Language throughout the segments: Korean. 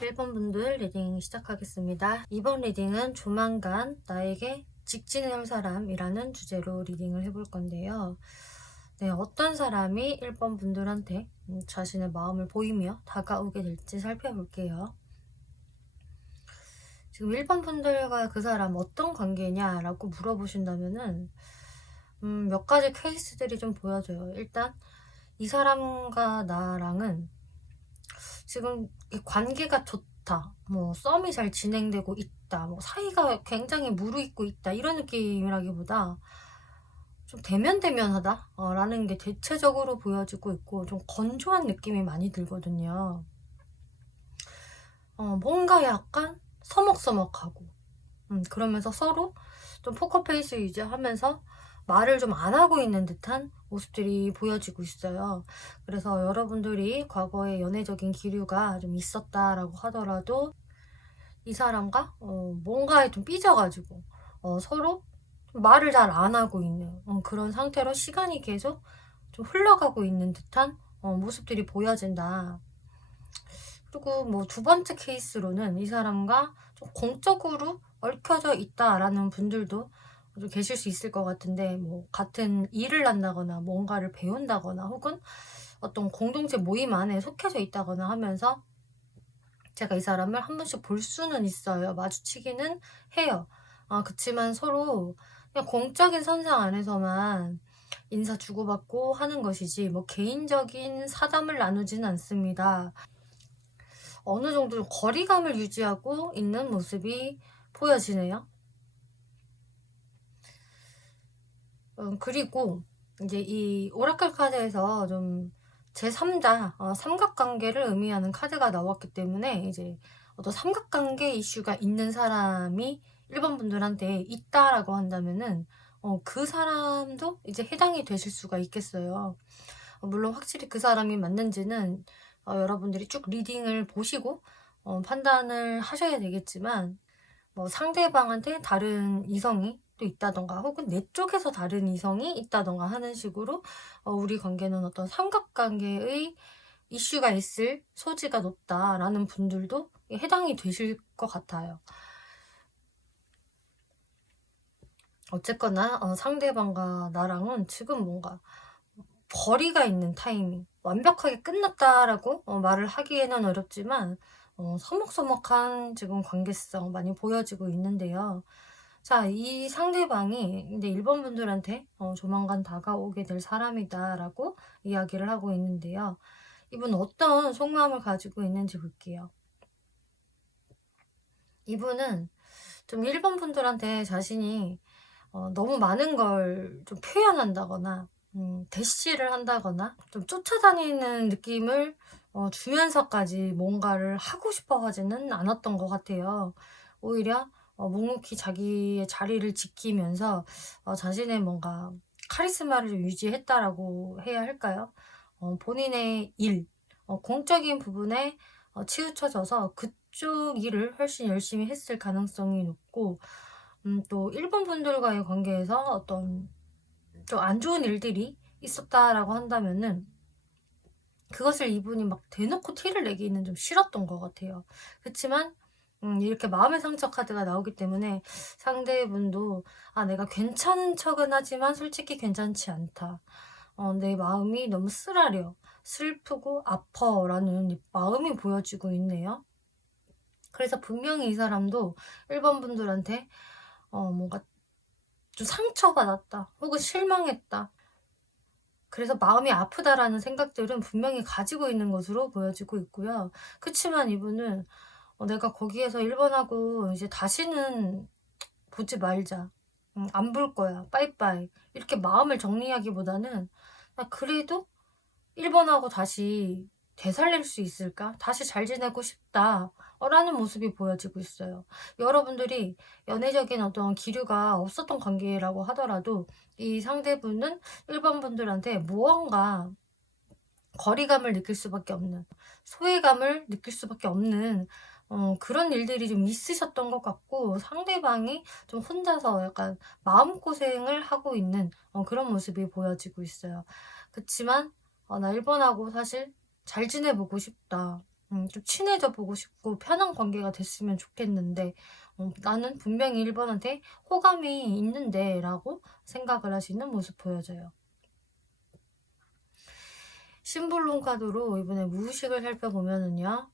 1번 분들 리딩 시작하겠습니다. 이번 리딩은 조만간 나에게 직진할 사람이라는 주제로 리딩을 해볼 건데요. 네, 어떤 사람이 1번 분들한테 자신의 마음을 보이며 다가오게 될지 살펴볼게요. 지금 1번 분들과 그 사람 어떤 관계냐라고 물어보신다면은 몇 가지 케이스들이 좀 보여져요. 일단 이 사람과 나랑은 지금 이 관계가 좋다, 뭐 썸이 잘 진행되고 있다, 뭐 사이가 굉장히 무르익고 있다, 이런 느낌이라기보다 좀 대면대면하다 라는 게 대체적으로 보여지고 있고, 좀 건조한 느낌이 많이 들거든요. 뭔가 약간 서먹서먹하고, 그러면서 서로 좀 포커페이스 유지하면서 말을 좀 안 하고 있는 듯한 모습들이 보여지고 있어요. 그래서 여러분들이 과거에 연애적인 기류가 좀 있었다라고 하더라도 이 사람과 뭔가에 좀 삐져가지고 서로 좀 말을 잘 안 하고 있는 그런 상태로 시간이 계속 좀 흘러가고 있는 듯한 모습들이 보여진다. 그리고 뭐 두 번째 케이스로는 이 사람과 좀 공적으로 얽혀져 있다라는 분들도 좀 계실 수 있을 것 같은데, 뭐 같은 일을 한다거나 뭔가를 배운다거나 혹은 어떤 공동체 모임 안에 속해져 있다거나 하면서 제가 이 사람을 한 번씩 볼 수는 있어요. 마주치기는 해요. 그치만 서로 그냥 공적인 선상 안에서만 인사 주고받고 하는 것이지 뭐 개인적인 사담을 나누지는 않습니다. 어느 정도 거리감을 유지하고 있는 모습이 보여지네요. 그리고 이제 이 오라클 카드에서 좀 제3자, 삼각관계를 의미하는 카드가 나왔기 때문에 이제 어떤 삼각관계 이슈가 있는 사람이 1번 분들한테 있다라고 한다면은 그 사람도 이제 해당이 되실 수가 있겠어요. 물론 확실히 그 사람이 맞는지는 여러분들이 쭉 리딩을 보시고 판단을 하셔야 되겠지만, 뭐 상대방한테 다른 이성이 또 있다던가 혹은 내 쪽에서 다른 이성이 있다던가 하는 식으로 우리 관계는 어떤 삼각관계의 이슈가 있을 소지가 높다라는 분들도 해당이 되실 것 같아요. 어쨌거나 상대방과 나랑은 지금 뭔가 거리가 있는 타이밍, 완벽하게 끝났다라고 말을 하기에는 어렵지만 서먹서먹한 지금 관계성 많이 보여지고 있는데요. 자, 이 상대방이 근데 1번 분들한테 조만간 다가오게 될 사람이다라고 이야기를 하고 있는데요. 이분 어떤 속마음을 가지고 있는지 볼게요. 이분은 좀 1번 분들한테 자신이 너무 많은 걸 좀 표현한다거나 대시를 한다거나 좀 쫓아다니는 느낌을 주면서까지 뭔가를 하고 싶어 하지는 않았던 것 같아요. 오히려 묵묵히 자기의 자리를 지키면서 자신의 뭔가 카리스마를 좀 유지했다라고 해야 할까요? 본인의 일, 공적인 부분에 치우쳐져서 그쪽 일을 훨씬 열심히 했을 가능성이 높고, 또 1번 분들과의 관계에서 어떤 좀 안 좋은 일들이 있었다라고 한다면은 그것을 이분이 막 대놓고 티를 내기는 좀 싫었던 것 같아요. 그치만 이렇게 마음의 상처 카드가 나오기 때문에 상대분도 내가 괜찮은 척은 하지만 솔직히 괜찮지 않다. 내 마음이 너무 쓰라려. 슬프고 아파라는 이 마음이 보여지고 있네요. 그래서 분명히 이 사람도 1번 분들한테 뭔가 좀 상처받았다. 혹은 실망했다. 그래서 마음이 아프다라는 생각들은 분명히 가지고 있는 것으로 보여지고 있고요. 그치만 이분은 내가 거기에서 1번하고 이제 다시는 보지 말자. 안 볼 거야. 빠이빠이. 이렇게 마음을 정리하기보다는 그래도 1번하고 다시 되살릴 수 있을까? 다시 잘 지내고 싶다. 라는 모습이 보여지고 있어요. 여러분들이 연애적인 어떤 기류가 없었던 관계라고 하더라도 이 상대분은 1번 분들한테 무언가 거리감을 느낄 수밖에 없는, 소외감을 느낄 수밖에 없는 그런 일들이 좀 있으셨던 것 같고, 상대방이 좀 혼자서 약간 마음고생을 하고 있는 그런 모습이 보여지고 있어요. 그치만 나 1번하고 사실 잘 지내보고 싶다. 좀 친해져 보고 싶고 편한 관계가 됐으면 좋겠는데 나는 분명히 1번한테 호감이 있는데 라고 생각을 하시는 모습 보여져요. 심볼론 카드로 이번에 무의식을 살펴보면은요.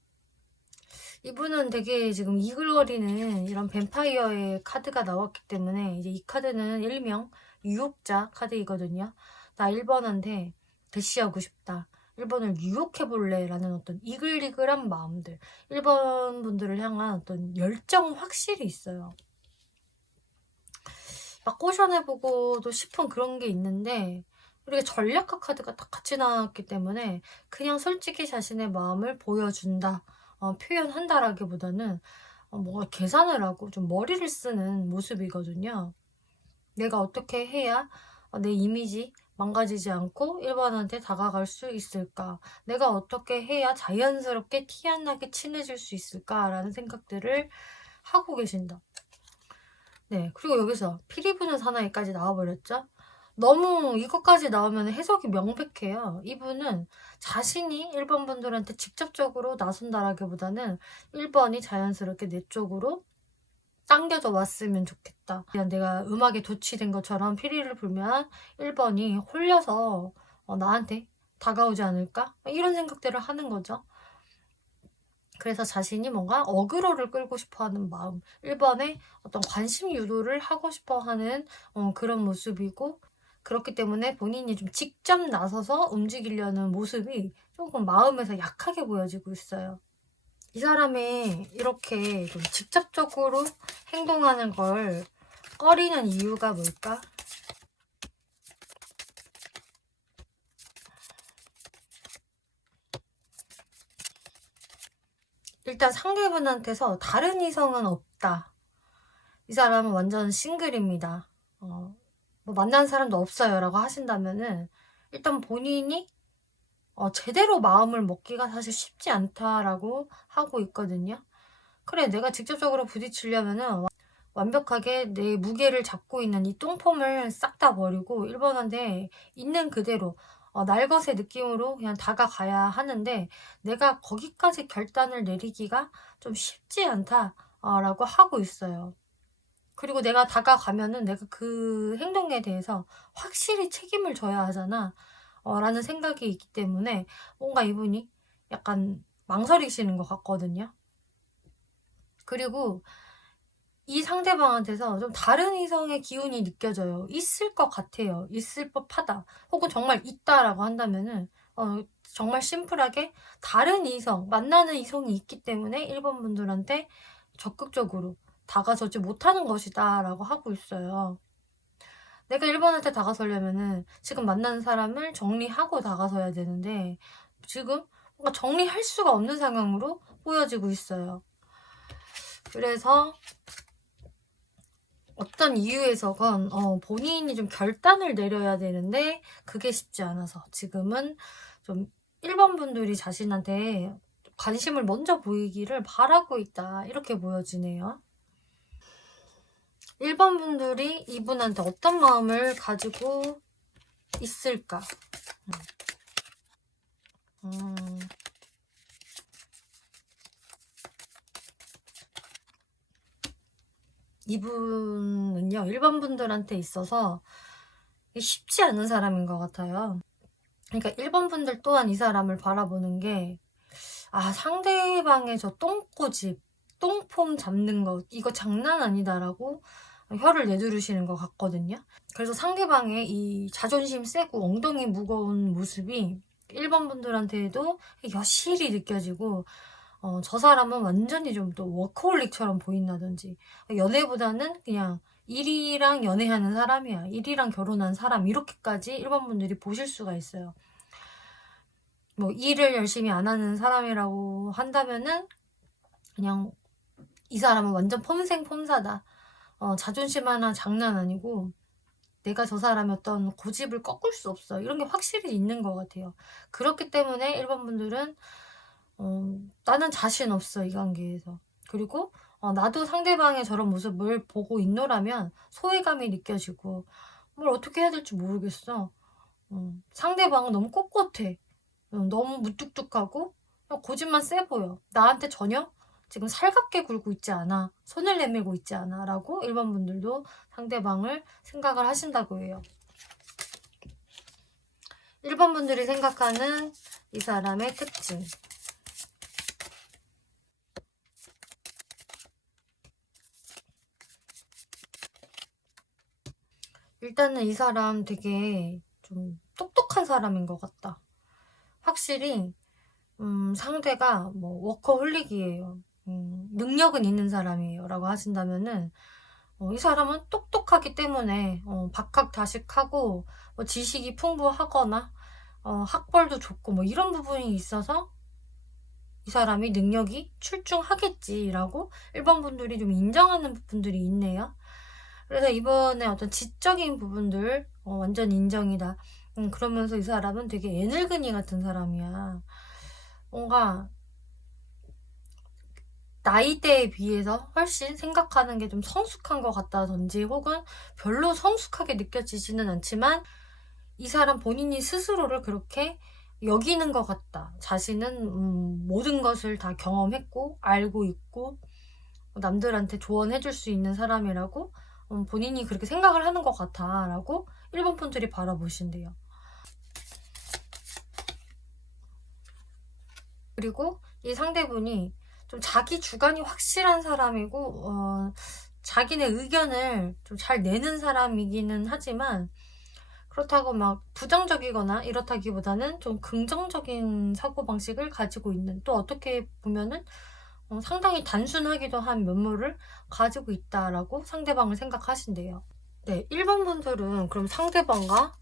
이분은 되게 지금 이글거리는 이런 뱀파이어의 카드가 나왔기 때문에 이제 이 카드는 일명 유혹자 카드이거든요. 나 1번한테 대시하고 싶다. 1번을 유혹해볼래? 라는 어떤 이글이글한 마음들. 1번 분들을 향한 어떤 열정 확실히 있어요. 막 꼬셔내보고도 싶은 그런 게 있는데 우리가 전략가 카드가 딱 같이 나왔기 때문에 그냥 솔직히 자신의 마음을 보여준다. 표현한다라기보다는 뭔가 계산을 하고 좀 머리를 쓰는 모습이거든요. 내가 어떻게 해야 내 이미지 망가지지 않고 1번한테 다가갈 수 있을까? 내가 어떻게 해야 자연스럽게 티 안 나게 친해질 수 있을까라는 생각들을 하고 계신다. 네, 그리고 여기서 피리 부는 사나이까지 나와버렸죠? 너무 이것까지 나오면 해석이 명백해요. 이분은 자신이 1번 분들한테 직접적으로 나선다라기보다는 1번이 자연스럽게 내 쪽으로 당겨져 왔으면 좋겠다. 그냥 내가 음악에 도취된 것처럼 피리를 불면 1번이 홀려서 나한테 다가오지 않을까? 이런 생각들을 하는 거죠. 그래서 자신이 뭔가 어그로를 끌고 싶어하는 마음, 1번에 어떤 관심 유도를 하고 싶어하는 그런 모습이고, 그렇기 때문에 본인이 좀 직접 나서서 움직이려는 모습이 조금 마음에서 약하게 보여지고 있어요. 이 사람이 이렇게 좀 직접적으로 행동하는 걸 꺼리는 이유가 뭘까? 일단 상대분한테서 다른 이성은 없다. 이 사람은 완전 싱글입니다. 뭐 만난 사람도 없어요 라고 하신다면은 일단 본인이 제대로 마음을 먹기가 사실 쉽지 않다라고 하고 있거든요. 그래, 내가 직접적으로 부딪히려면은 완벽하게 내 무게를 잡고 있는 이 똥폼을 싹 다 버리고 1번한테 있는 그대로 날것의 느낌으로 그냥 다가가야 하는데 내가 거기까지 결단을 내리기가 좀 쉽지 않다라고 하고 있어요. 그리고 내가 다가가면은 내가 그 행동에 대해서 확실히 책임을 져야 하잖아. 라는 생각이 있기 때문에 뭔가 이분이 약간 망설이시는 것 같거든요. 그리고 이 상대방한테서 좀 다른 이성의 기운이 느껴져요. 있을 것 같아요. 있을 법하다. 혹은 정말 있다라고 한다면은 정말 심플하게 다른 이성, 만나는 이성이 있기 때문에 1번 분들한테 적극적으로 다가서지 못하는 것이다 라고 하고 있어요. 내가 1번한테 다가서려면은 지금 만나는 사람을 정리하고 다가서야 되는데 지금 뭔가 정리할 수가 없는 상황으로 보여지고 있어요. 그래서 어떤 이유에서건 본인이 좀 결단을 내려야 되는데 그게 쉽지 않아서 지금은 좀 1번 분들이 자신한테 관심을 먼저 보이기를 바라고 있다 이렇게 보여지네요. 1번 분들이 이분한테 어떤 마음을 가지고 있을까? 이분은요, 1번 분들한테 있어서 쉽지 않은 사람인 것 같아요. 그러니까 1번 분들 또한 이 사람을 바라보는 게, 상대방의 저 똥꼬집, 똥폼 잡는 거, 이거 장난 아니다라고 혀를 내두르시는 것 같거든요. 그래서 상대방의 이 자존심 세고 엉덩이 무거운 모습이 1번 분들한테도 여실히 느껴지고, 저 사람은 완전히 좀 또 워커홀릭처럼 보인다든지, 연애보다는 그냥 일이랑 연애하는 사람이야, 일이랑 결혼한 사람, 이렇게까지 1번 분들이 보실 수가 있어요. 뭐 일을 열심히 안 하는 사람이라고 한다면은 그냥 이 사람은 완전 폼생폼사다. 자존심 하나 장난 아니고 내가 저 사람의 어떤 고집을 꺾을 수 없어. 이런 게 확실히 있는 것 같아요. 그렇기 때문에 1번 분들은 나는 자신 없어, 이 관계에서. 그리고 나도 상대방의 저런 모습을 보고 있노라면 소외감이 느껴지고 뭘 어떻게 해야 될지 모르겠어. 상대방은 너무 꼿꼿해. 너무 무뚝뚝하고 고집만 세 보여. 나한테 전혀 지금 살갑게 굴고 있지 않아. 손을 내밀고 있지 않아. 라고 1번 분들도 상대방을 생각을 하신다고 해요. 1번 분들이 생각하는 이 사람의 특징. 일단은 이 사람 되게 좀 똑똑한 사람인 것 같다. 확실히 상대가 뭐 워커홀릭이에요. 능력은 있는 사람이에요. 라고 하신다면은 이 사람은 똑똑하기 때문에 박학다식하고 뭐 지식이 풍부하거나 학벌도 좋고 뭐 이런 부분이 있어서 이 사람이 능력이 출중하겠지라고 1번 분들이 좀 인정하는 부분들이 있네요. 그래서 이번에 어떤 지적인 부분들 완전 인정이다. 그러면서 이 사람은 되게 애늙은이 같은 사람이야. 뭔가 나이대에 비해서 훨씬 생각하는 게 좀 성숙한 것 같다든지 혹은 별로 성숙하게 느껴지지는 않지만 이 사람 본인이 스스로를 그렇게 여기는 것 같다. 자신은 모든 것을 다 경험했고 알고 있고 남들한테 조언해줄 수 있는 사람이라고 본인이 그렇게 생각을 하는 것 같아 라고 1번 분들이 바라보신대요. 그리고 이 상대분이 좀 자기 주관이 확실한 사람이고 자기네 의견을 좀 잘 내는 사람이기는 하지만 그렇다고 막 부정적이거나 이렇다기보다는 좀 긍정적인 사고방식을 가지고 있는, 또 어떻게 보면은 상당히 단순하기도 한 면모를 가지고 있다라고 상대방을 생각하신대요. 네, 1번 분들은 그럼 상대방과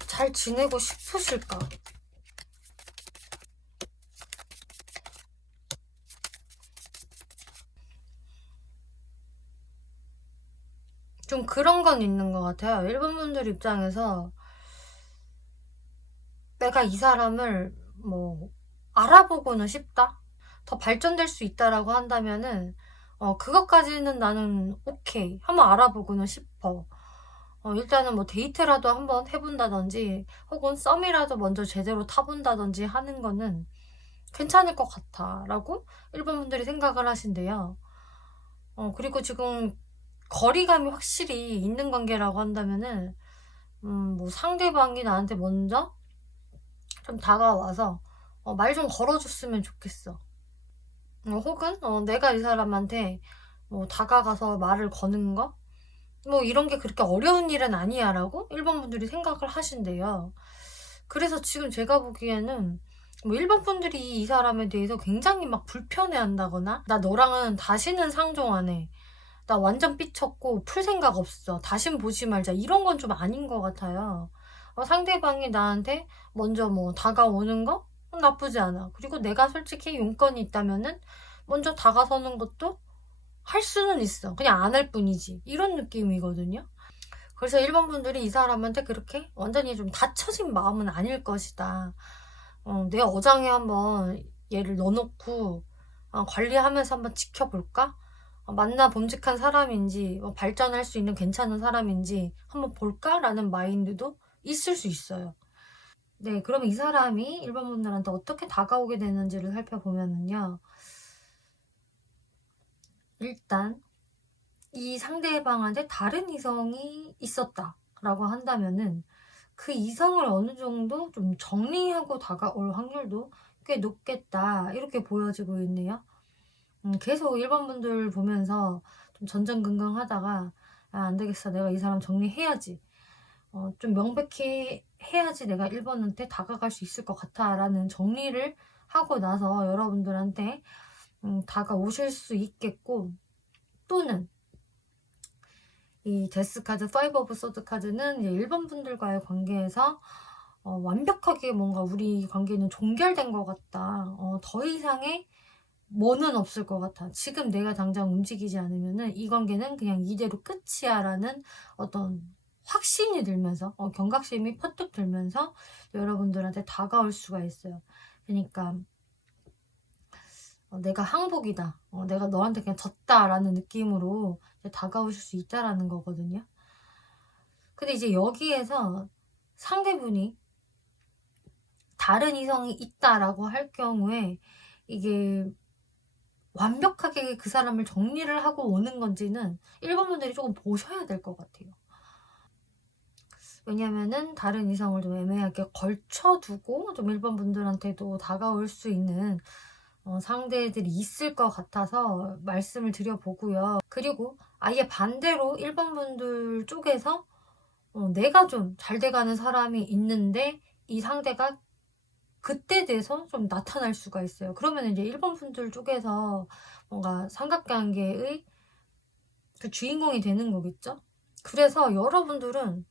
잘 지내고 싶으실까? 좀 그런 건 있는 것 같아요. 1번 분들 입장에서 내가 이 사람을 뭐 알아보고는 싶다? 더 발전될 수 있다라고 한다면은 그것까지는 나는 오케이. 한번 알아보고는 싶어. 일단은 뭐 데이트라도 한번 해본다든지 혹은 썸이라도 먼저 제대로 타본다든지 하는 거는 괜찮을 것 같아 라고 1번 분들이 생각을 하신대요. 그리고 지금 거리감이 확실히 있는 관계라고 한다면은 뭐 상대방이 나한테 먼저 좀 다가와서 말 좀 걸어줬으면 좋겠어. 혹은 내가 이 사람한테 뭐 다가가서 말을 거는 거? 뭐 이런 게 그렇게 어려운 일은 아니야 라고 1번 분들이 생각을 하신대요. 그래서 지금 제가 보기에는 뭐 1번 분들이 이 사람에 대해서 굉장히 막 불편해 한다거나 나 너랑은 다시는 상종 안 해. 나 완전 삐쳤고 풀 생각 없어. 다신 보지 말자. 이런 건 좀 아닌 것 같아요. 상대방이 나한테 먼저 뭐 다가오는 거 나쁘지 않아. 그리고 내가 솔직히 용건이 있다면은 먼저 다가서는 것도 할 수는 있어. 그냥 안 할 뿐이지. 이런 느낌이거든요. 그래서 1번 분들이 이 사람한테 그렇게 완전히 좀 닫혀진 마음은 아닐 것이다. 내 어장에 한번 얘를 넣어놓고 관리하면서 한번 지켜볼까? 만나 봄직한 사람인지 발전할 수 있는 괜찮은 사람인지 한번 볼까라는 마인드도 있을 수 있어요. 네, 그럼 이 사람이 1번 분들한테 어떻게 다가오게 되는지를 살펴보면은요. 일단 이 상대방한테 다른 이성이 있었다라고 한다면은 그 이성을 어느 정도 좀 정리하고 다가올 확률도 꽤 높겠다 이렇게 보여지고 있네요. 계속 1번 분들 보면서 좀 전전긍긍하다가 안 되겠어. 내가 이 사람 정리해야지. 좀 명백히 해야지 내가 1번한테 다가갈 수 있을 것 같아라는 정리를 하고 나서 여러분들한테 다가오실 수 있겠고, 또는 이 데스 카드, 5 오브 소드 카드는 이제 1번 분들과의 관계에서 완벽하게 뭔가 우리 관계는 종결된 것 같다. 더 이상의 뭐는 없을 것 같아. 지금 내가 당장 움직이지 않으면은 이 관계는 그냥 이대로 끝이야 라는 어떤 확신이 들면서 경각심이 퍼뜩 들면서 여러분들한테 다가올 수가 있어요. 그러니까 내가 항복이다. 내가 너한테 그냥 졌다라는 느낌으로 이제 다가오실 수 있다라는 거거든요. 근데 이제 여기에서 상대분이 다른 이성이 있다라고 할 경우에 이게 완벽하게 그 사람을 정리를 하고 오는 건지는 1번 분들이 조금 보셔야 될 것 같아요. 왜냐면은 다른 이성을 좀 애매하게 걸쳐두고 좀 1번 분들한테도 다가올 수 있는 상대들이 있을 것 같아서 말씀을 드려보고요. 그리고 아예 반대로 1번 분들 쪽에서 내가 좀 잘 돼가는 사람이 있는데 이 상대가 그때 돼서 좀 나타날 수가 있어요. 그러면 이제 1번 분들 쪽에서 뭔가 삼각관계의 그 주인공이 되는 거겠죠? 그래서 여러분들은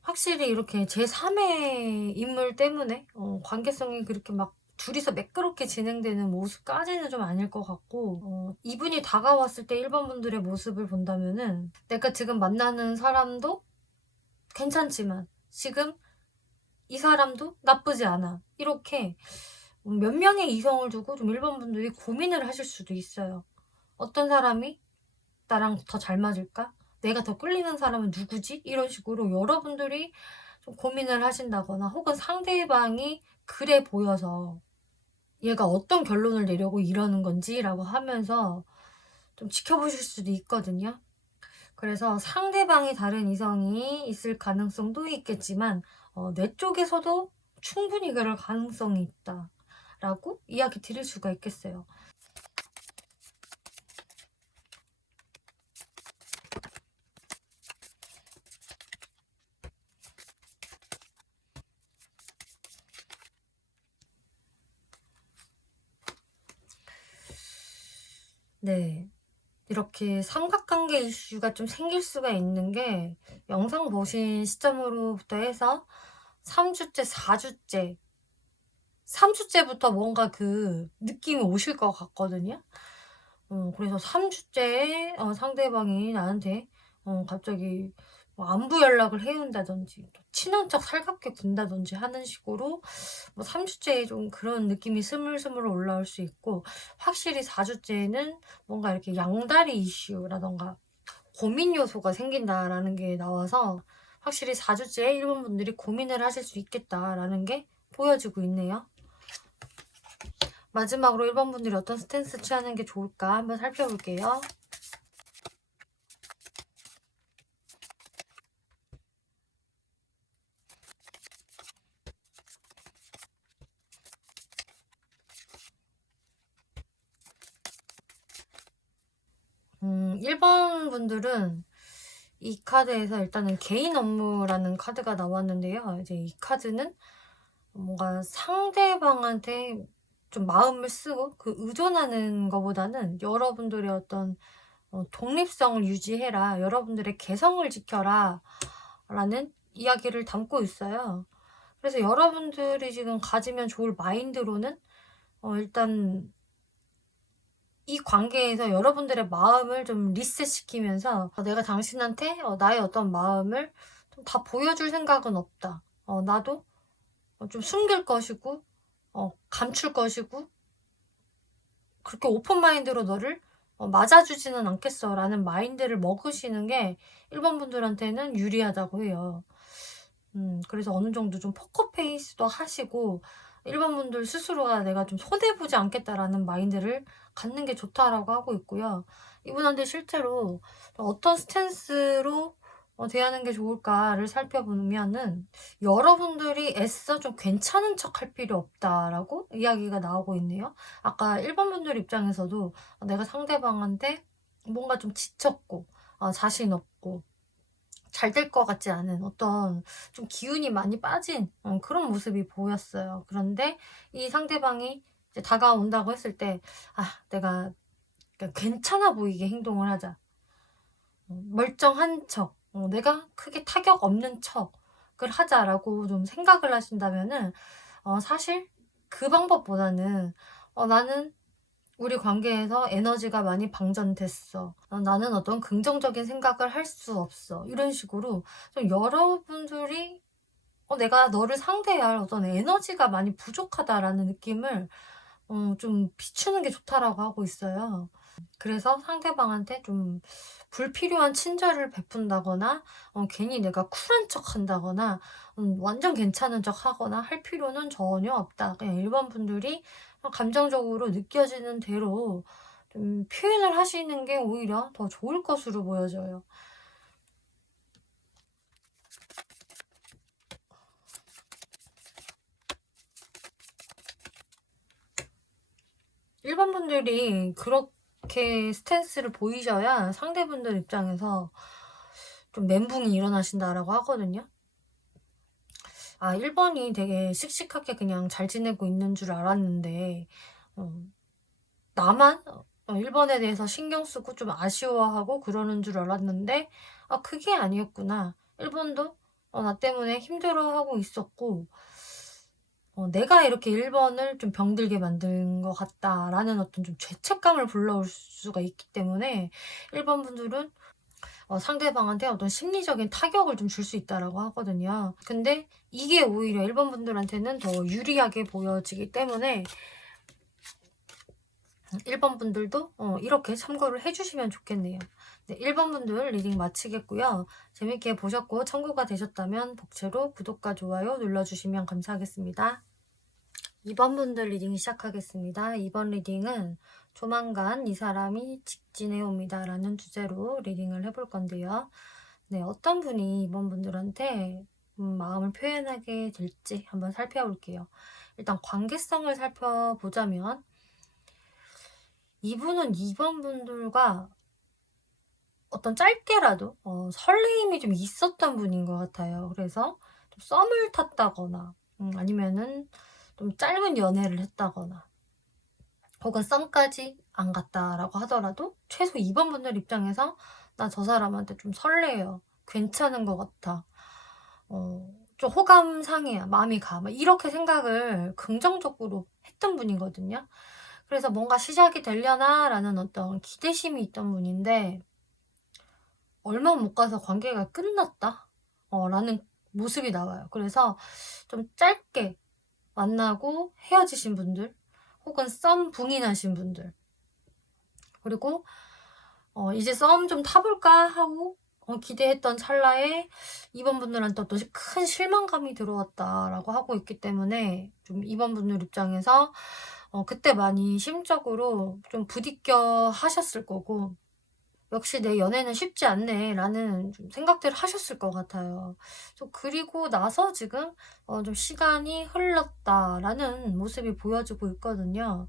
확실히 이렇게 제3의 인물 때문에 관계성이 그렇게 막 둘이서 매끄럽게 진행되는 모습까지는 좀 아닐 것 같고, 이분이 다가왔을 때 1번 분들의 모습을 본다면은 내가 지금 만나는 사람도 괜찮지만 지금 이 사람도 나쁘지 않아. 이렇게 몇 명의 이성을 두고 좀 1번 분들이 고민을 하실 수도 있어요. 어떤 사람이 나랑 더 잘 맞을까? 내가 더 끌리는 사람은 누구지? 이런 식으로 여러분들이 좀 고민을 하신다거나 혹은 상대방이 그래 보여서 얘가 어떤 결론을 내려고 이러는 건지라고 하면서 좀 지켜보실 수도 있거든요. 그래서 상대방이 다른 이성이 있을 가능성도 있겠지만 내 쪽에서도 충분히 그럴 가능성이 있다라고 이야기 드릴 수가 있겠어요. 네. 이렇게 삼각관계 이슈가 좀 생길 수가 있는 게 영상 보신 시점으로부터 해서 3주째, 4주째, 3주째부터 뭔가 그 느낌이 오실 것 같거든요. 그래서 3주째에 상대방이 나한테 갑자기 뭐 안부 연락을 해온다든지 또 친한 척 살갑게 군다든지 하는 식으로 뭐 3주째에 좀 그런 느낌이 스물스물 올라올 수 있고, 확실히 4주째에는 뭔가 이렇게 양다리 이슈라던가 고민 요소가 생긴다라는 게 나와서 확실히 4주째에 1번 분들이 고민을 하실 수 있겠다라는 게 보여지고 있네요. 마지막으로 1번 분들이 어떤 스탠스 취하는 게 좋을까 한번 살펴볼게요. 음, 1번 분들은 이 카드에서 일단은 개인 업무라는 카드가 나왔는데요. 이제 이 카드는 뭔가 상대방한테 좀 마음을 쓰고 그 의존하는 것보다는 여러분들의 어떤 독립성을 유지해라, 여러분들의 개성을 지켜라 라는 이야기를 담고 있어요. 그래서 여러분들이 지금 가지면 좋을 마인드로는 일단 이 관계에서 여러분들의 마음을 좀 리셋시키면서 내가 당신한테 나의 어떤 마음을 좀 다 보여줄 생각은 없다. 나도 좀 숨길 것이고 감출 것이고 그렇게 오픈 마인드로 너를 맞아주지는 않겠어 라는 마인드를 먹으시는 게 1번 분들한테는 유리하다고 해요. 그래서 어느 정도 좀 포커페이스도 하시고 1번 분들 스스로가 내가 좀 손해보지 않겠다라는 마인드를 갖는 게 좋다라고 하고 있고요. 이분한테 실제로 어떤 스탠스로 대하는 게 좋을까를 살펴보면은 여러분들이 애써 좀 괜찮은 척 할 필요 없다라고 이야기가 나오고 있네요. 아까 1번 분들 입장에서도 내가 상대방한테 뭔가 좀 지쳤고 자신 없고 잘 될 것 같지 않은 어떤 좀 기운이 많이 빠진 그런 모습이 보였어요. 그런데 이 상대방이 이제 다가온다고 했을 때, 내가 그러니까 괜찮아 보이게 행동을 하자. 멀쩡한 척, 내가 크게 타격 없는 척을 하자라고 좀 생각을 하신다면은, 사실 그 방법보다는, 나는 우리 관계에서 에너지가 많이 방전됐어. 나는 어떤 긍정적인 생각을 할 수 없어. 이런 식으로 좀 여러분들이 내가 너를 상대할 어떤 에너지가 많이 부족하다라는 느낌을 좀 비추는 게 좋다라고 하고 있어요. 그래서 상대방한테 좀 불필요한 친절을 베푼다거나 괜히 내가 쿨한 척 한다거나 완전 괜찮은 척 하거나 할 필요는 전혀 없다. 그냥 일반 분들이 감정적으로 느껴지는 대로 좀 표현을 하시는 게 오히려 더 좋을 것으로 보여져요. 일반 분들이 그렇게 스탠스를 보이셔야 상대분들 입장에서 좀 멘붕이 일어나신다라고 하거든요. 1번이 되게 씩씩하게 그냥 잘 지내고 있는 줄 알았는데 나만 1번에 대해서 신경 쓰고 좀 아쉬워하고 그러는 줄 알았는데 그게 아니었구나. 1번도 나 때문에 힘들어하고 있었고 내가 이렇게 1번을 좀 병들게 만든 것 같다라는 어떤 좀 죄책감을 불러올 수가 있기 때문에 1번 분들은 상대방한테 어떤 심리적인 타격을 좀 줄 수 있다라고 하거든요. 근데 이게 오히려 1번 분들한테는 더 유리하게 보여지기 때문에 1번 분들도 이렇게 참고를 해주시면 좋겠네요. 네, 1번 분들 리딩 마치겠고요. 재밌게 보셨고 참고가 되셨다면 복채로 구독과 좋아요 눌러주시면 감사하겠습니다. 2번 분들 리딩 시작하겠습니다. 2번 리딩은 조만간 이 사람이 직진해 옵니다 라는 주제로 리딩을 해볼 건데요. 네, 어떤 분이 2번 분들한테 마음을 표현하게 될지 한번 살펴볼게요. 일단 관계성을 살펴보자면 이분은 2번 분들과 어떤 짧게라도 설레임이 좀 있었던 분인 것 같아요. 그래서 좀 썸을 탔다거나 아니면은 좀 짧은 연애를 했다거나 혹은 썸까지 안 갔다라고 하더라도 최소 2번 분들 입장에서 나 저 사람한테 좀 설레요. 괜찮은 것 같아. 좀 호감 상해야 마음이 가. 막 이렇게 생각을 긍정적으로 했던 분이거든요. 그래서 뭔가 시작이 되려나라는 어떤 기대심이 있던 분인데 얼마 못 가서 관계가 끝났다? 라는 모습이 나와요. 그래서 좀 짧게 만나고 헤어지신 분들 혹은 썸 붕이 나신 분들 그리고 이제 썸 좀 타볼까 하고 기대했던 찰나에 2번 분들한테 어떤 큰 실망감이 들어왔다라고 하고 있기 때문에 좀 2번 분들 입장에서 그때 많이 심적으로 좀 부딪혀 하셨을 거고 역시 내 연애는 쉽지 않네 라는 좀 생각들을 하셨을 것 같아요. 그리고 나서 지금 좀 시간이 흘렀다라는 모습이 보여지고 있거든요.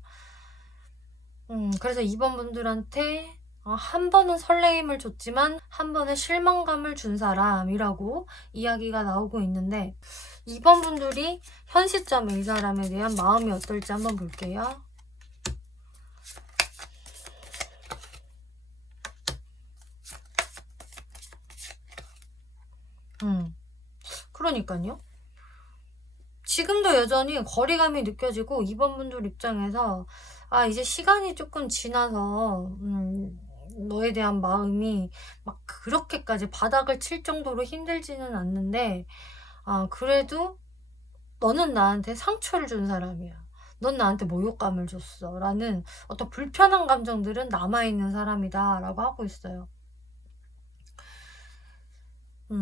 그래서 2번 분들한테 한 번은 설레임을 줬지만 한 번은 실망감을 준 사람이라고 이야기가 나오고 있는데 2번 분들이 현 시점에 이 사람에 대한 마음이 어떨지 한번 볼게요. 그러니까요. 지금도 여전히 거리감이 느껴지고 2번 분들 입장에서 이제 시간이 조금 지나서 너에 대한 마음이 막 그렇게까지 바닥을 칠 정도로 힘들지는 않는데 그래도 너는 나한테 상처를 준 사람이야. 넌 나한테 모욕감을 줬어. 라는 어떤 불편한 감정들은 남아있는 사람이다. 라고 하고 있어요.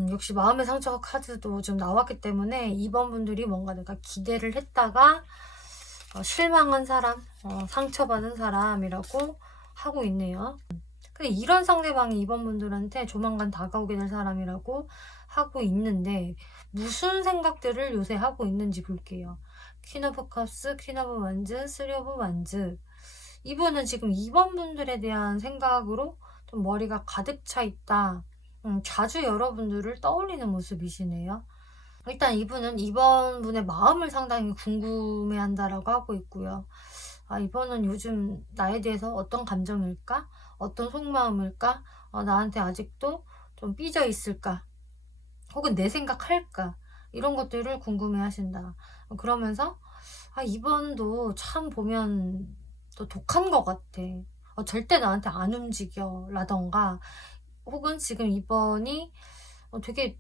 역시 마음의 상처 카드도 지금 나왔기 때문에 2번 분들이 뭔가 내가 기대를 했다가 실망한 사람, 상처받은 사람이라고 하고 있네요. 근데 이런 상대방이 2번 분들한테 조만간 다가오게 될 사람이라고 하고 있는데 무슨 생각들을 요새 하고 있는지 볼게요. 퀸 오브 컵스, 퀸 오브 완즈, 쓰리 오브 완즈. 이분은 지금 2번 분들에 대한 생각으로 좀 머리가 가득 차 있다. 자주 여러분들을 떠올리는 모습이시네요. 일단 이분은 2번 분의 마음을 상당히 궁금해한다라고 하고 있고요. 이번은 요즘 나에 대해서 어떤 감정일까? 어떤 속마음일까? 나한테 아직도 좀 삐져 있을까? 혹은 내 생각할까? 이런 것들을 궁금해 하신다. 그러면서 이번도 참 보면 또 독한 것 같아. 절대 나한테 안 움직여 라던가 혹은 지금 이번이 되게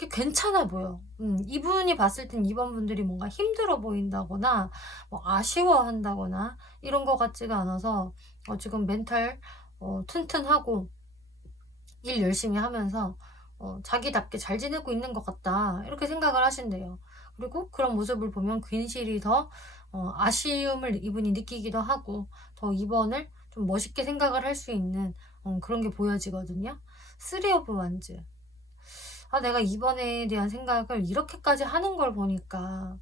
그게 괜찮아 보여. 이분이 봤을 땐 2번 분들이 뭔가 힘들어 보인다거나 뭐 아쉬워한다거나 이런 것 같지가 않아서 지금 멘탈 튼튼하고 일 열심히 하면서 자기답게 잘 지내고 있는 것 같다, 이렇게 생각을 하신대요. 그리고 그런 모습을 보면 괜시리 더 아쉬움을 이분이 느끼기도 하고 더 2번을 좀 멋있게 생각을 할 수 있는 그런 게 보여지거든요. 3 오브 원즈. 내가 2번에 대한 생각을 이렇게까지 하는 걸 보니까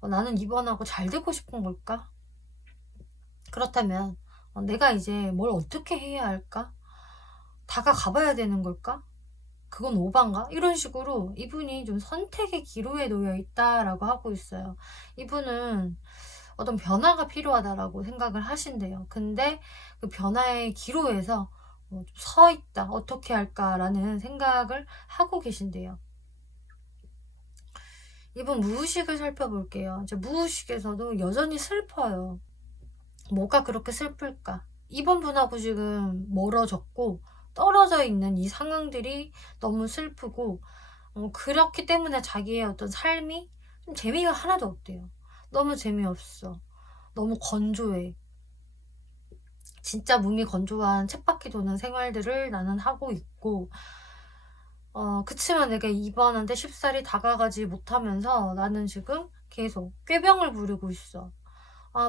나는 2번하고 잘 되고 싶은 걸까? 그렇다면 내가 이제 뭘 어떻게 해야 할까? 다가가 봐야 되는 걸까? 그건 오반가? 이런 식으로 이분이 좀 선택의 기로에 놓여 있다라고 하고 있어요. 이분은 어떤 변화가 필요하다라고 생각을 하신대요. 근데 그 변화의 기로에서 좀 서 있다, 어떻게 할까라는 생각을 하고 계신대요. 이분 무의식을 살펴볼게요. 이제 무의식에서도 여전히 슬퍼요. 뭐가 그렇게 슬플까? 2번 분하고 지금 멀어졌고 떨어져 있는 이 상황들이 너무 슬프고 그렇기 때문에 자기의 어떤 삶이 좀 재미가 하나도 없대요. 너무 재미없어. 너무 건조해. 진짜 몸이 건조한 쳇바퀴 도는 생활들을 나는 하고 있고 그치만 내가 2번한테 쉽사리 다가가지 못하면서 나는 지금 계속 꾀병을 부리고 있어.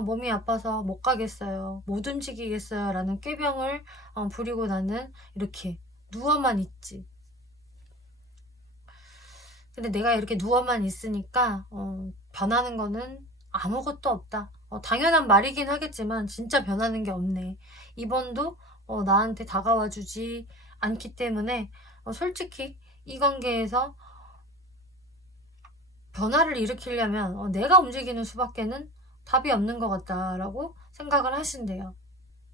몸이 아파서 못 가겠어요, 못 움직이겠어요 라는 꾀병을 부리고 나는 이렇게 누워만 있지. 근데 내가 이렇게 누워만 있으니까 변하는 거는 아무것도 없다. 당연한 말이긴 하겠지만 진짜 변하는 게 없네. 2번도 나한테 다가와 주지 않기 때문에 솔직히 이 관계에서 변화를 일으키려면 내가 움직이는 수밖에는 답이 없는 것 같다라고 생각을 하신대요.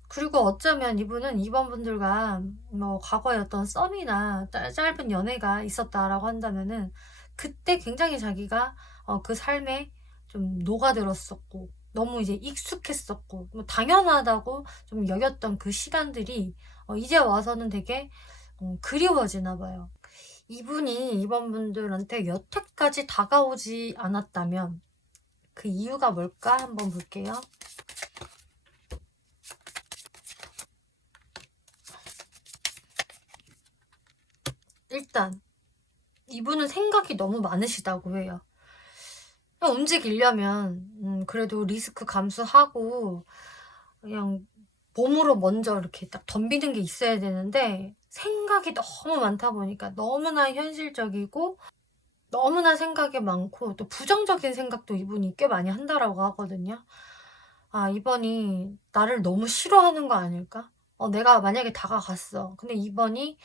그리고 어쩌면 이분은 2번 분들과 뭐 과거에 어떤 썸이나 짧은 연애가 있었다라고 한다면은 그때 굉장히 자기가 그 삶에 좀 녹아들었었고 너무 이제 익숙했었고 뭐 당연하다고 좀 여겼던 그 시간들이 이제 와서는 되게 그리워지나 봐요. 이분이 2번 분들한테 여태까지 다가오지 않았다면 그 이유가 뭘까 한번 볼게요. 일단 이분은 생각이 너무 많으시다고 해요. 그냥 움직이려면 그래도 리스크 감수하고 그냥 몸으로 먼저 이렇게 딱 덤비는 게 있어야 되는데 생각이 너무 많다 보니까 너무나 현실적이고 너무나 생각이 많고 또 부정적인 생각도 이분이 꽤 많이 한다라고 하거든요. 이번이 나를 너무 싫어하는 거 아닐까? 내가 만약에 다가갔어. 근데 이번이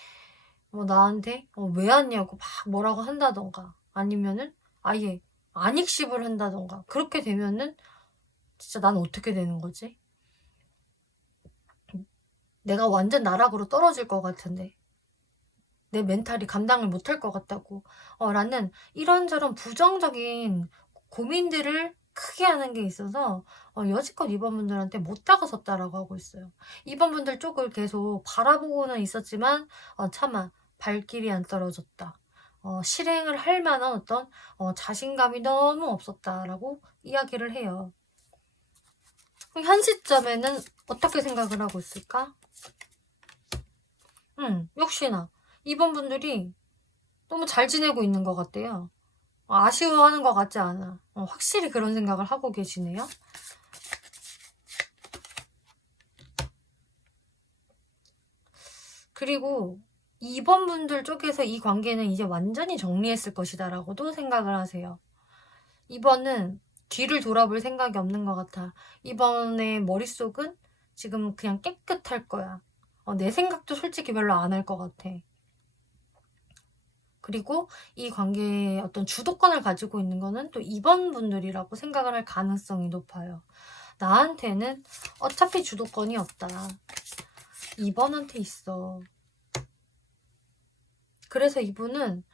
나한테 왜 왔냐고 막 뭐라고 한다던가 아니면은 아예 안익십을 한다던가 그렇게 되면은 진짜 난 어떻게 되는 거지? 내가 완전 나락으로 떨어질 것 같은데 내 멘탈이 감당을 못할 것 같다고 라는 이런저런 부정적인 고민들을 크게 하는 게 있어서 여지껏 2번 분들한테 못 다가섰다라고 하고 있어요. 2번 분들 쪽을 계속 바라보고는 있었지만 차마 발길이 안 떨어졌다. 실행을 할 만한 어떤 자신감이 너무 없었다라고 이야기를 해요. 그럼 현 시점에는 어떻게 생각을 하고 있을까? 역시나 2번 분들이 너무 잘 지내고 있는 것 같대요. 아쉬워하는 것 같지 않아. 확실히 그런 생각을 하고 계시네요. 그리고 2번 분들 쪽에서 이 관계는 이제 완전히 정리했을 것이다 라고도 생각을 하세요. 2번은 뒤를 돌아볼 생각이 없는 것 같아. 2번의 머릿속은 지금 그냥 깨끗할 거야. 내 생각도 솔직히 별로 안 할 것 같아. 그리고 이 관계의 어떤 주도권을 가지고 있는 거는 또 2번 분들이라고 생각을 할 가능성이 높아요. 나한테는 어차피 주도권이 없다. 2번한테 있어. 그래서 이분은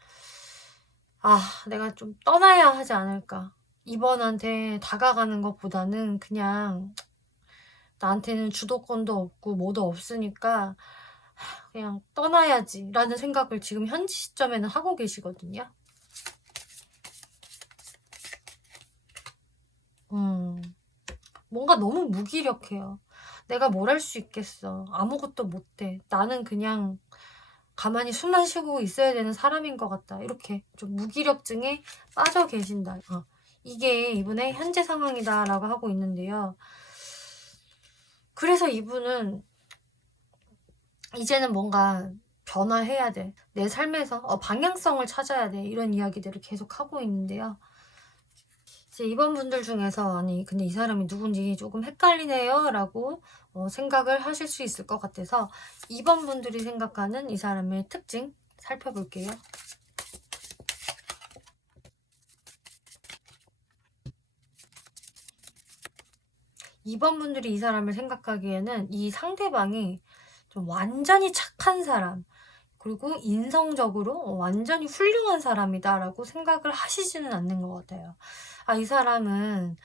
내가 좀 떠나야 하지 않을까. 2번한테 다가가는 것보다는 그냥 나한테는 주도권도 없고 뭐도 없으니까 그냥 떠나야지 라는 생각을 지금 현재 시점에는 하고 계시거든요. 뭔가 너무 무기력해요. 내가 뭘 할 수 있겠어. 아무것도 못해. 나는 그냥 가만히 숨만 쉬고 있어야 되는 사람인 것 같다. 이렇게 좀 무기력증에 빠져 계신다. 이게 이분의 현재 상황이다라고 하고 있는데요. 그래서 이분은 이제는 뭔가 변화해야 돼. 내 삶에서 방향성을 찾아야 돼. 이런 이야기들을 계속 하고 있는데요. 이제 이번 분들 중에서 아니 근데 이 사람이 누군지 조금 헷갈리네요 라고 생각을 하실 수 있을 것 같아서 2번 분들이 생각하는 이 사람의 특징 살펴볼게요. 이번 분들이 이 사람을 생각하기에는 이 상대방이 좀 완전히 착한 사람, 그리고 인성적으로 완전히 훌륭한 사람이다 라고 생각을 하시지는 않는 것 같아요. 이 사람은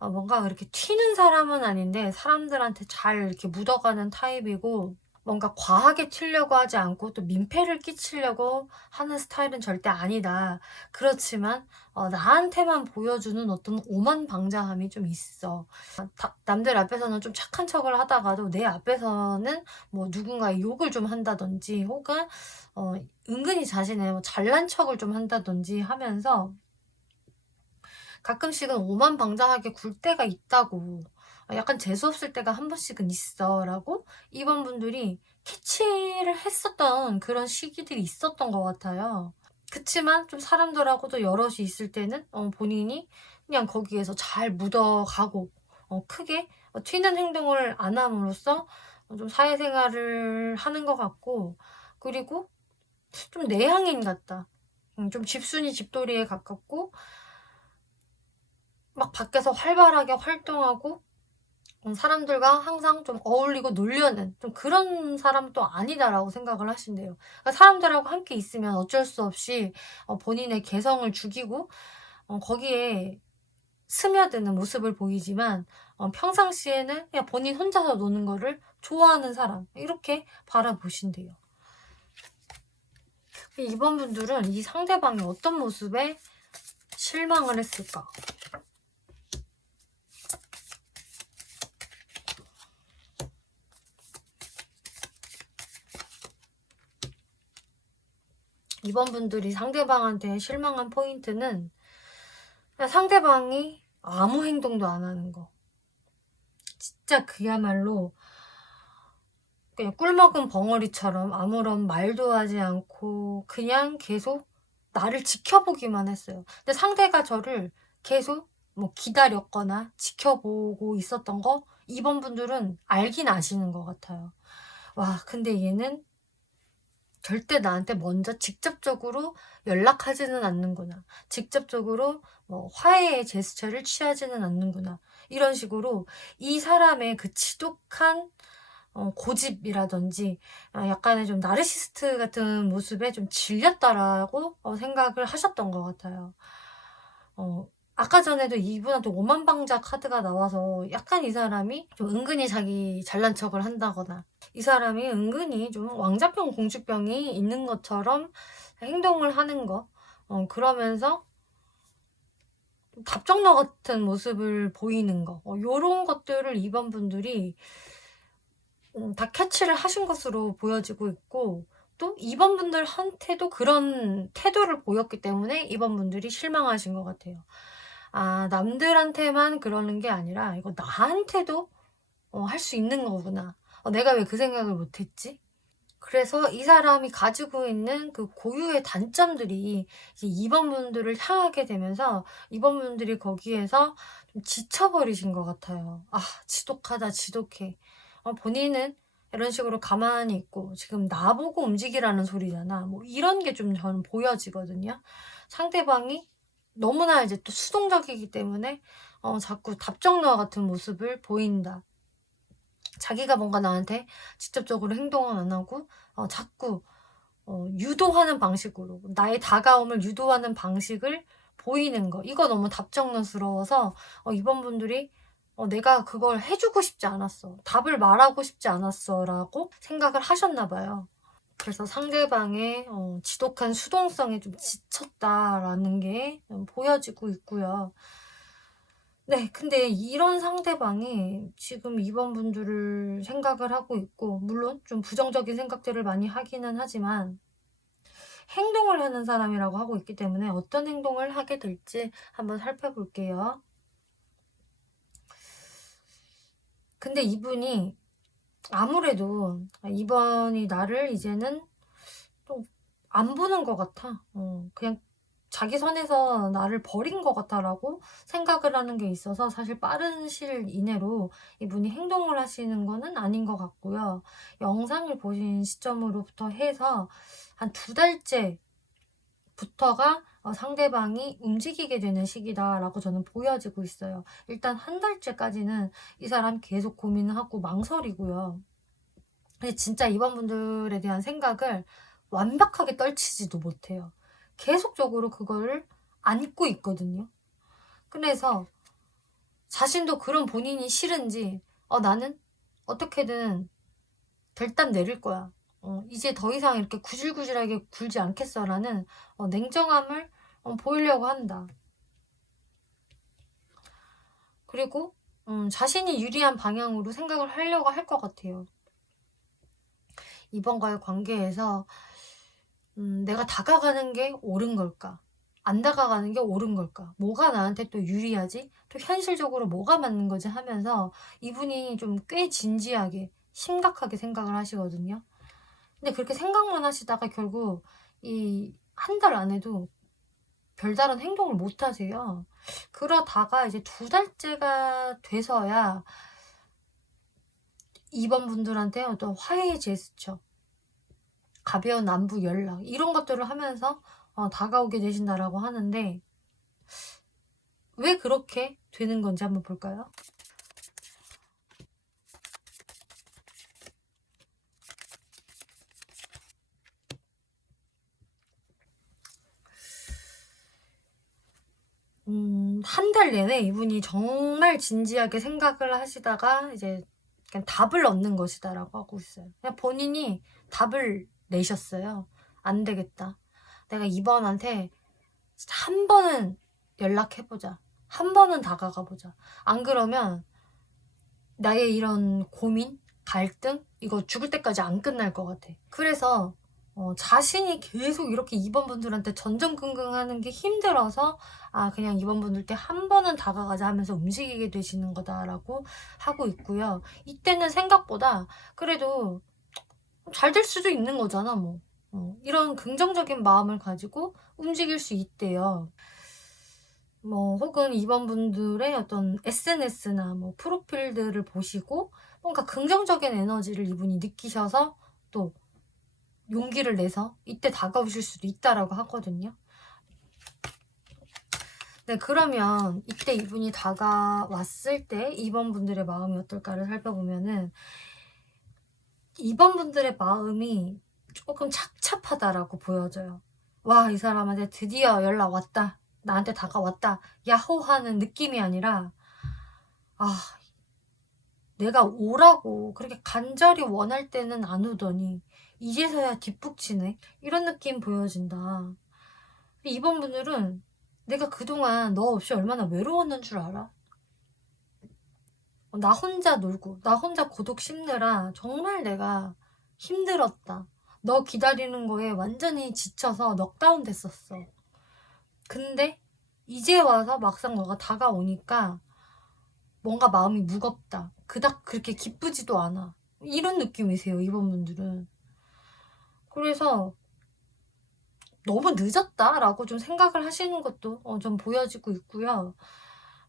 뭔가 그렇게 튀는 사람은 아닌데 사람들한테 잘 이렇게 묻어가는 타입이고, 뭔가 과하게 튀려고 하지 않고 또 민폐를 끼치려고 하는 스타일은 절대 아니다. 그렇지만 나한테만 보여주는 어떤 오만방자함이 좀 있어. 남들 앞에서는 좀 착한 척을 하다가도 내 앞에서는 뭐 누군가의 욕을 좀 한다든지, 혹은 은근히 자신의 뭐 잘난 척을 좀 한다든지 하면서 가끔씩은 오만방자하게 굴 때가 있다고, 약간 재수없을 때가 한 번씩은 있어 라고 이번 분들이 캐치를 했었던 그런 시기들이 있었던 것 같아요. 그치만 좀 사람들하고도 여럿이 있을 때는 본인이 그냥 거기에서 잘 묻어가고 크게 튀는 행동을 안 함으로써 좀 사회생활을 하는 것 같고, 그리고 좀 내향인 같다. 좀 집순이 집돌이에 가깝고, 막 밖에서 활발하게 활동하고 사람들과 항상 좀 어울리고 놀려는 좀 그런 사람도 아니다라고 생각을 하신대요. 그러니까 사람들하고 함께 있으면 어쩔 수 없이 본인의 개성을 죽이고 거기에 스며드는 모습을 보이지만 평상시에는 그냥 본인 혼자서 노는 거를 좋아하는 사람, 이렇게 바라보신대요. 이번 분들은 이 상대방이 어떤 모습에 실망을 했을까? 이번 분들이 상대방한테 실망한 포인트는 그냥 상대방이 아무 행동도 안 하는 거. 진짜 그야말로 그냥 꿀먹은 벙어리처럼 아무런 말도 하지 않고 그냥 계속 나를 지켜보기만 했어요. 근데 상대가 저를 계속 뭐 기다렸거나 지켜보고 있었던 거 이번 분들은 알긴 아시는 것 같아요. 와, 근데 얘는 절대 나한테 먼저 직접적으로 연락하지는 않는구나. 직접적으로 뭐 화해의 제스처를 취하지는 않는구나. 이런 식으로 이 사람의 그 지독한 고집이라든지 약간의 좀 나르시스트 같은 모습에 좀 질렸다라고 생각을 하셨던 것 같아요. 아까 전에도 이분한테 오만방자 카드가 나와서 약간 이 사람이 좀 은근히 자기 잘난 척을 한다거나, 이 사람이 은근히 좀 왕자병 공주병이 있는 것처럼 행동을 하는 거, 그러면서 답정너 같은 모습을 보이는 거, 요런 것들을 이번 분들이 다 캐치를 하신 것으로 보여지고 있고, 또 이번 분들한테도 그런 태도를 보였기 때문에 이번 분들이 실망하신 것 같아요. 남들한테만 그러는 게 아니라 이거 나한테도 할 수 있는 거구나. 내가 왜 그 생각을 못했지? 그래서 이 사람이 가지고 있는 그 고유의 단점들이 이제 이번 분들을 향하게 되면서 이번 분들이 거기에서 좀 지쳐버리신 것 같아요. 지독하다, 지독해. 본인은 이런 식으로 가만히 있고 지금 나보고 움직이라는 소리잖아. 뭐 이런 게 좀 저는 보여지거든요. 상대방이 너무나 이제 또 수동적이기 때문에 자꾸 답정너 같은 모습을 보인다. 자기가 뭔가 나한테 직접적으로 행동은 안 하고 자꾸 유도하는 방식으로 나의 다가옴을 유도하는 방식을 보이는 거, 이거 너무 답정너스러워서 이번 분들이 내가 그걸 해주고 싶지 않았어. 답을 말하고 싶지 않았어. 라고 생각을 하셨나 봐요. 그래서 상대방의 지독한 수동성에 좀 지쳤다라는 게 보여지고 있고요. 네, 근데 이런 상대방이 지금 2번 분들을 생각을 하고 있고, 물론 좀 부정적인 생각들을 많이 하기는 하지만, 행동을 하는 사람이라고 하고 있기 때문에 어떤 행동을 하게 될지 한번 살펴볼게요. 근데 이분이 아무래도 이번이 나를 이제는 좀 안 보는 것 같아. 그냥 자기 선에서 나를 버린 것 같아라고 생각을 하는 게 있어서 사실 빠른 시일 이내로 이분이 행동을 하시는 거는 아닌 것 같고요. 영상을 보신 시점으로부터 해서 한 2달째부터가 상대방이 움직이게 되는 시기다라고 저는 보여지고 있어요. 일단 한 달째까지는 이 사람 계속 고민하고 망설이고요. 근데 진짜 이번 분들에 대한 생각을 완벽하게 떨치지도 못해요. 계속적으로 그거를 안고 있거든요. 그래서 자신도 그런 본인이 싫은지 나는 어떻게든 결단 내릴 거야. 이제 더 이상 이렇게 구질구질하게 굴지 않겠어라는 냉정함을 보이려고 한다. 그리고 자신이 유리한 방향으로 생각을 하려고 할 것 같아요. 이번과의 관계에서 내가 다가가는 게 옳은 걸까? 안 다가가는 게 옳은 걸까? 뭐가 나한테 또 유리하지? 또 현실적으로 뭐가 맞는 거지? 하면서 이분이 좀 꽤 진지하게 심각하게 생각을 하시거든요. 근데 그렇게 생각만 하시다가 결국 이 한 달 안에도 별다른 행동을 못 하세요. 그러다가 이제 2달째가 돼서야 이번 분들한테 어떤 화해의 제스처, 가벼운 안부 연락 이런 것들을 하면서 다가오게 되신다라고 하는데 왜 그렇게 되는 건지 한번 볼까요? 한 달 내내 이분이 정말 진지하게 생각을 하시다가 이제 그냥 답을 얻는 것이다라고 하고 있어요. 그냥 본인이 답을 내셨어요. 안 되겠다. 내가 이번한테 한 번은 연락해보자. 한 번은 다가가보자. 안 그러면 나의 이런 고민, 갈등 이거 죽을 때까지 안 끝날 것 같아. 그래서 자신이 계속 이렇게 2번 분들한테 전전긍긍하는 게 힘들어서 그냥 2번 분들께 한 번은 다가가자 하면서 움직이게 되시는 거다라고 하고 있고요. 이때는 생각보다 그래도 잘 될 수도 있는 거잖아 뭐. 이런 긍정적인 마음을 가지고 움직일 수 있대요. 혹은 2번 분들의 어떤 SNS나 프로필들을 보시고 뭔가 긍정적인 에너지를 이분이 느끼셔서 또 용기를 내서 이때 다가오실 수도 있다라고 하거든요. 네, 그러면 이때 이분이 다가왔을 때 2번 분들의 마음이 어떨까를 살펴보면은 2번 분들의 마음이 조금 착잡하다라고 보여져요. 와, 이 사람한테 드디어 연락 왔다. 나한테 다가왔다. 야호 하는 느낌이 아니라 내가 오라고 그렇게 간절히 원할 때는 안 오더니 이제서야 뒷북치네. 이런 느낌 보여진다. 이번 분들은 내가 그동안 너 없이 얼마나 외로웠는 줄 알아? 나 혼자 놀고 나 혼자 고독 씹느라 정말 내가 힘들었다. 너 기다리는 거에 완전히 지쳐서 넉다운 됐었어. 근데 이제 와서 막상 너가 다가오니까 뭔가 마음이 무겁다. 그닥 그렇게 기쁘지도 않아. 이런 느낌이세요, 이번 분들은. 그래서 너무 늦었다라고 좀 생각을 하시는 것도 좀 보여지고 있고요.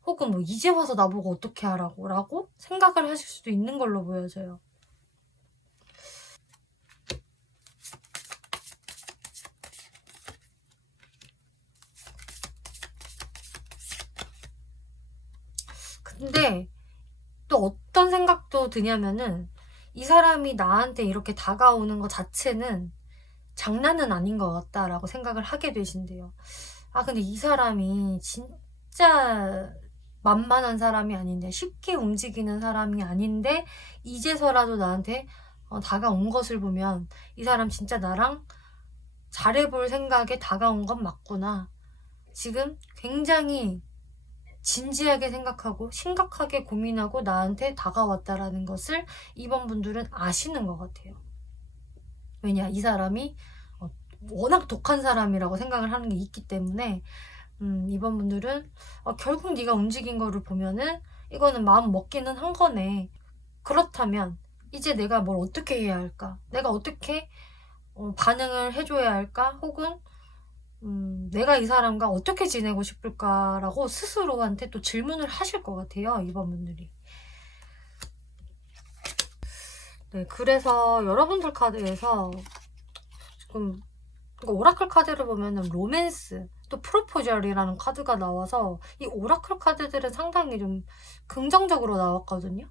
혹은 이제 와서 나보고 어떻게 하라고 라고 생각을 하실 수도 있는 걸로 보여져요. 근데 또 어떤 생각도 드냐면은 이 사람이 나한테 이렇게 다가오는 것 자체는 장난은 아닌 것 같다라고 생각을 하게 되신대요. 근데 이 사람이 진짜 만만한 사람이 아닌데, 쉽게 움직이는 사람이 아닌데 이제서라도 나한테 다가온 것을 보면 이 사람 진짜 나랑 잘해볼 생각에 다가온 건 맞구나. 지금 굉장히 진지하게 생각하고 심각하게 고민하고 나한테 다가왔다라는 것을 이번 분들은 아시는 것 같아요. 왜냐, 이 사람이 워낙 독한 사람이라고 생각을 하는 게 있기 때문에 이번 분들은 결국 네가 움직인 거를 보면은 이거는 마음 먹기는 한 거네. 그렇다면 이제 내가 뭘 어떻게 해야 할까? 내가 어떻게 반응을 해줘야 할까? 혹은 내가 이 사람과 어떻게 지내고 싶을까라고 스스로한테 또 질문을 하실 것 같아요, 이번 분들이. 네, 그래서 여러분들 카드에서 지금 오라클 카드를 보면은 로맨스, 또 프로포절이라는 카드가 나와서 이 오라클 카드들은 상당히 좀 긍정적으로 나왔거든요.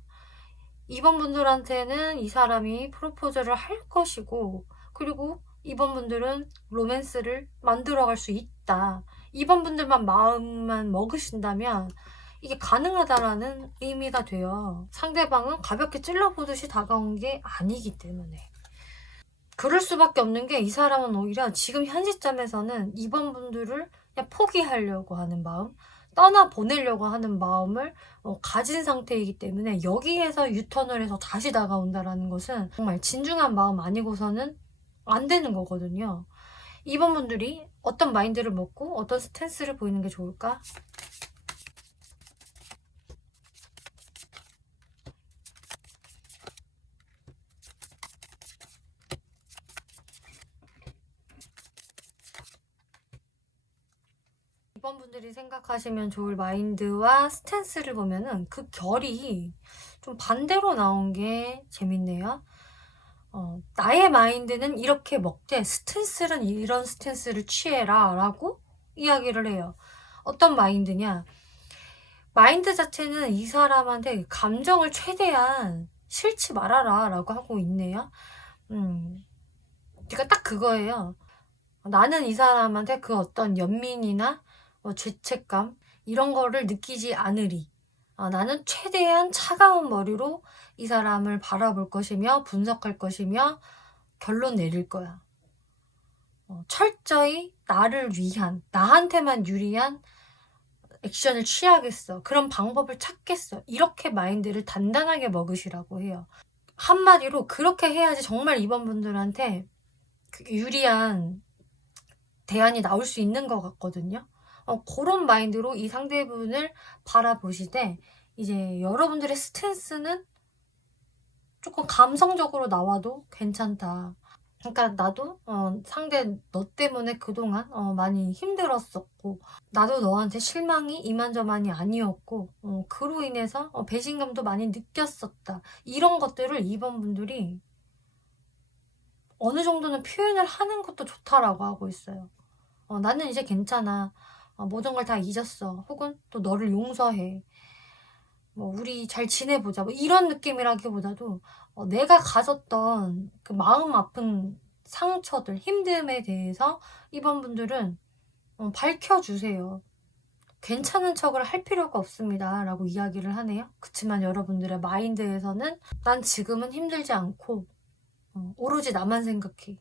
이번 분들한테는 이 사람이 프로포즈를 할 것이고, 그리고 이번 분들은 로맨스를 만들어갈 수 있다. 이번 분들만 마음만 먹으신다면 이게 가능하다라는 의미가 돼요. 상대방은 가볍게 찔러보듯이 다가온 게 아니기 때문에. 그럴 수밖에 없는 게, 이 사람은 오히려 지금 현 시점에서는 이번 분들을 그냥 포기하려고 하는 마음, 떠나보내려고 하는 마음을 가진 상태이기 때문에 여기에서 유턴을 해서 다시 다가온다라는 것은 정말 진중한 마음 아니고서는 안 되는 거거든요. 이번 분들이 어떤 마인드를 먹고 어떤 스탠스를 보이는 게 좋을까? 이번 분들이 생각하시면 좋을 마인드와 스탠스를 보면은 그 결이 좀 반대로 나온 게 재밌네요. 나의 마인드는 이렇게 먹되 스탠스는 이런 스탠스를 취해라 라고 이야기를 해요. 어떤 마인드냐? 마인드 자체는 이 사람한테 감정을 최대한 싫지 말아라 라고 하고 있네요. 그러니까 딱 그거예요. 나는 이 사람한테 그 어떤 연민이나 죄책감 이런 거를 느끼지 않으리. 나는 최대한 차가운 머리로 이 사람을 바라볼 것이며 분석할 것이며 결론 내릴 거야. 철저히 나를 위한, 나한테만 유리한 액션을 취하겠어. 그런 방법을 찾겠어. 이렇게 마인드를 단단하게 먹으시라고 해요. 한마디로 그렇게 해야지 정말 이번 분들한테 유리한 대안이 나올 수 있는 것 같거든요. 그런 마인드로 이 상대분을 바라보시되, 이제 여러분들의 스탠스는 조금 감성적으로 나와도 괜찮다. 그러니까 나도 상대 너 때문에 그동안 많이 힘들었었고, 나도 너한테 실망이 이만저만이 아니었고, 그로 인해서 배신감도 많이 느꼈었다. 이런 것들을 이번 분들이 어느 정도는 표현을 하는 것도 좋다라고 하고 있어요. 나는 이제 괜찮아. 모든 걸 다 잊었어. 혹은 또 너를 용서해. 우리 잘 지내보자. 이런 느낌이라기보다도 내가 가졌던 그 마음 아픈 상처들, 힘듦에 대해서 이번 분들은 밝혀주세요. 괜찮은 척을 할 필요가 없습니다. 라고 이야기를 하네요. 그치만 여러분들의 마인드에서는 난 지금은 힘들지 않고 오로지 나만 생각해.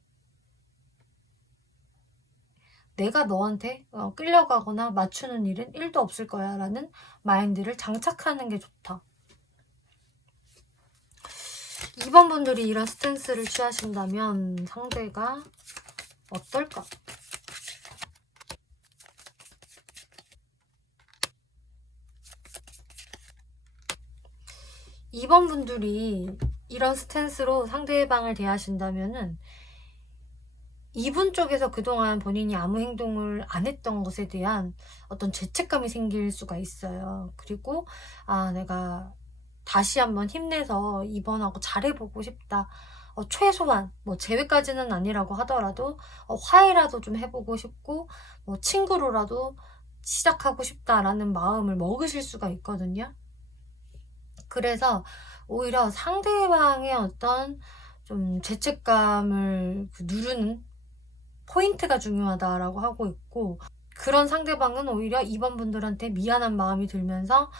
내가 너한테 끌려가거나 맞추는 일은 1도 없을 거야 라는 마인드를 장착하는 게 좋다. 2번 분들이 이런 스탠스를 취하신다면 상대가 어떨까? 2번 분들이 이런 스탠스로 상대방을 대하신다면은 이분 쪽에서 그동안 본인이 아무 행동을 안 했던 것에 대한 어떤 죄책감이 생길 수가 있어요. 그리고 내가 다시 한번 힘내서 이번하고 잘해보고 싶다. 최소한 재회까지는 아니라고 하더라도 화해라도 좀 해보고 싶고 친구로라도 시작하고 싶다라는 마음을 먹으실 수가 있거든요. 그래서 오히려 상대방의 어떤 좀 죄책감을 누르는 포인트가 중요하다라고 하고 있고, 그런 상대방은 오히려 2번 분들한테 미안한 마음이 들면서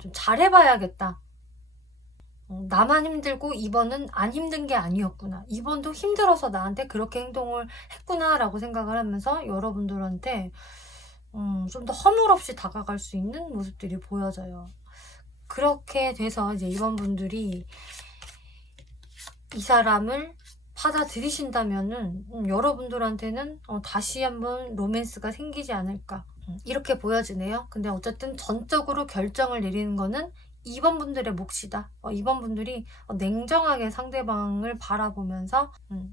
좀 잘해봐야겠다. 나만 힘들고 2번은 안 힘든 게 아니었구나. 2번도 힘들어서 나한테 그렇게 행동을 했구나 라고 생각을 하면서 여러분들한테 좀 더 허물없이 다가갈 수 있는 모습들이 보여져요. 그렇게 돼서 이제 2번 분들이 이 사람을 받아들이신다면은 여러분들한테는 다시 한번 로맨스가 생기지 않을까 이렇게 보여지네요. 근데 어쨌든 전적으로 결정을 내리는 거는 2번 분들의 몫이다. 2번 분들이 냉정하게 상대방을 바라보면서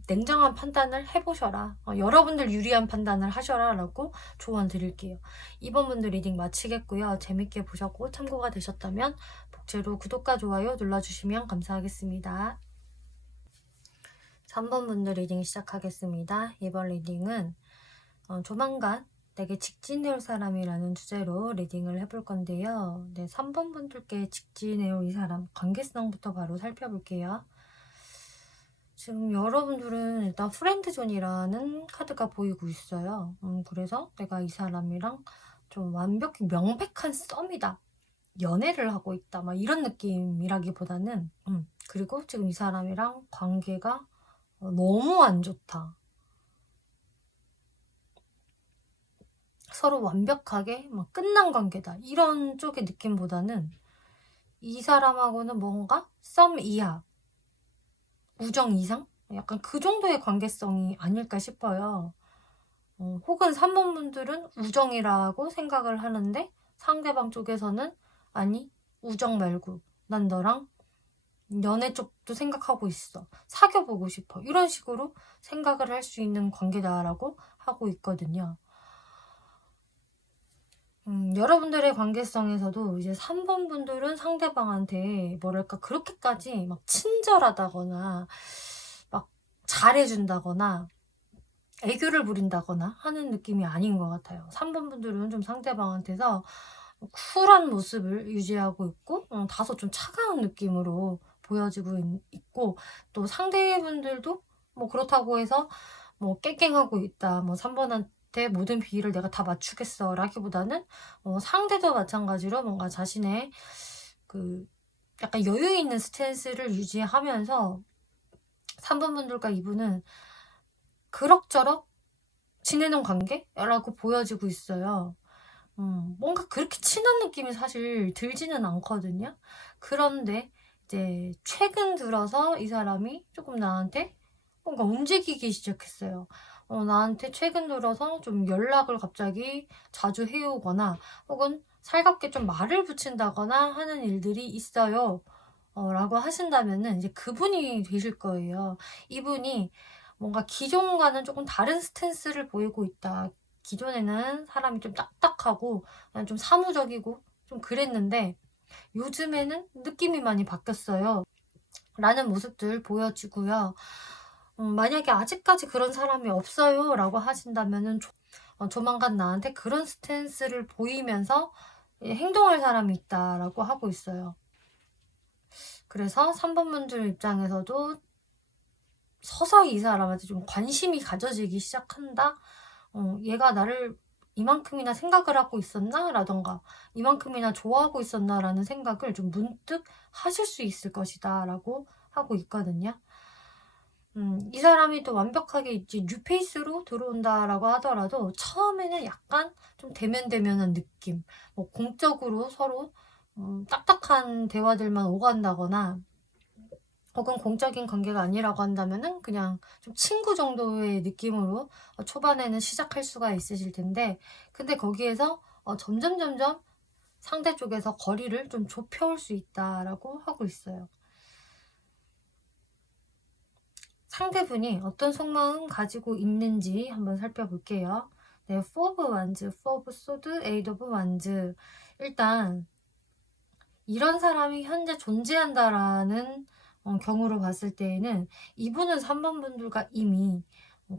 냉정한 판단을 해보셔라. 여러분들 유리한 판단을 하셔라 라고 조언 드릴게요. 2번 분들 리딩 마치겠고요. 재밌게 보셨고 참고가 되셨다면 복제로 구독과 좋아요 눌러주시면 감사하겠습니다. 3번 분들 리딩 시작하겠습니다. 이번 리딩은 조만간 내게 직진해올 사람이라는 주제로 리딩을 해볼 건데요. 네, 3번 분들께 직진해올 이 사람 관계성부터 바로 살펴볼게요. 지금 여러분들은 일단 프렌드존이라는 카드가 보이고 있어요. 그래서 내가 이 사람이랑 좀 완벽히 명백한 썸이다. 연애를 하고 있다. 막 이런 느낌이라기보다는 그리고 지금 이 사람이랑 관계가 너무 안 좋다. 서로 완벽하게 막 끝난 관계다. 이런 쪽의 느낌보다는 이 사람하고는 뭔가 썸 이하, 우정 이상? 약간 그 정도의 관계성이 아닐까 싶어요. 혹은 3번 분들은 우정이라고 생각을 하는데 상대방 쪽에서는 아니, 우정 말고 난 너랑 연애 쪽도 생각하고 있어. 사귀어보고 싶어. 이런 식으로 생각을 할 수 있는 관계다라고 하고 있거든요. 여러분들의 관계성에서도 이제 3번 분들은 상대방한테 뭐랄까 그렇게까지 막 친절하다거나 막 잘해준다거나 애교를 부린다거나 하는 느낌이 아닌 것 같아요. 3번 분들은 좀 상대방한테서 쿨한 모습을 유지하고 있고 다소 좀 차가운 느낌으로 보여지고 있고 또 상대분들도 뭐 그렇다고 해서 뭐 깽깽하고 있다. 뭐 3번한테 모든 비위를 내가 다 맞추겠어 라기보다는 상대도 마찬가지로 뭔가 자신의 그 약간 여유 있는 스탠스를 유지하면서 3번 분들과 이분은 그럭저럭 지내는 관계라고 보여지고 있어요. 뭔가 그렇게 친한 느낌이 사실 들지는 않거든요. 그런데 이제 최근 들어서 이 사람이 조금 나한테 뭔가 움직이기 시작했어요. 나한테 최근 들어서 좀 연락을 갑자기 자주 해오거나 혹은 살갑게 좀 말을 붙인다거나 하는 일들이 있어요. 라고 하신다면은 이제 그분이 되실 거예요. 이분이 뭔가 기존과는 조금 다른 스탠스를 보이고 있다. 기존에는 사람이 좀 딱딱하고 그냥 좀 사무적이고 좀 그랬는데 요즘에는 느낌이 많이 바뀌었어요. 라는 모습들 보여지고요. 만약에 아직까지 그런 사람이 없어요 라고 하신다면은 조만간 나한테 그런 스탠스를 보이면서 행동할 사람이 있다라고 하고 있어요. 그래서 3번 분들 입장에서도 서서히 이 사람한테 좀 관심이 가져지기 시작한다. 얘가 나를 이만큼이나 생각을 하고 있었나? 라던가 이만큼이나 좋아하고 있었나? 라는 생각을 좀 문득 하실 수 있을 것이다 라고 하고 있거든요. 이 사람이 또 완벽하게 이제 뉴페이스로 들어온다라고 하더라도 처음에는 약간 좀 대면대면한 느낌, 뭐 공적으로 서로 딱딱한 대화들만 오간다거나 혹은 공적인 관계가 아니라고 한다면은 그냥 좀 친구 정도의 느낌으로 초반에는 시작할 수가 있으실 텐데 근데 거기에서 점점 상대 쪽에서 거리를 좀 좁혀올 수 있다라고 하고 있어요. 상대분이 어떤 속마음 가지고 있는지 한번 살펴볼게요. 네, 4 of Wands, 4 of Swords, 8 of Wands. 일단 이런 사람이 현재 존재한다라는 경우로 봤을 때에는 이분은 3번 분들과 이미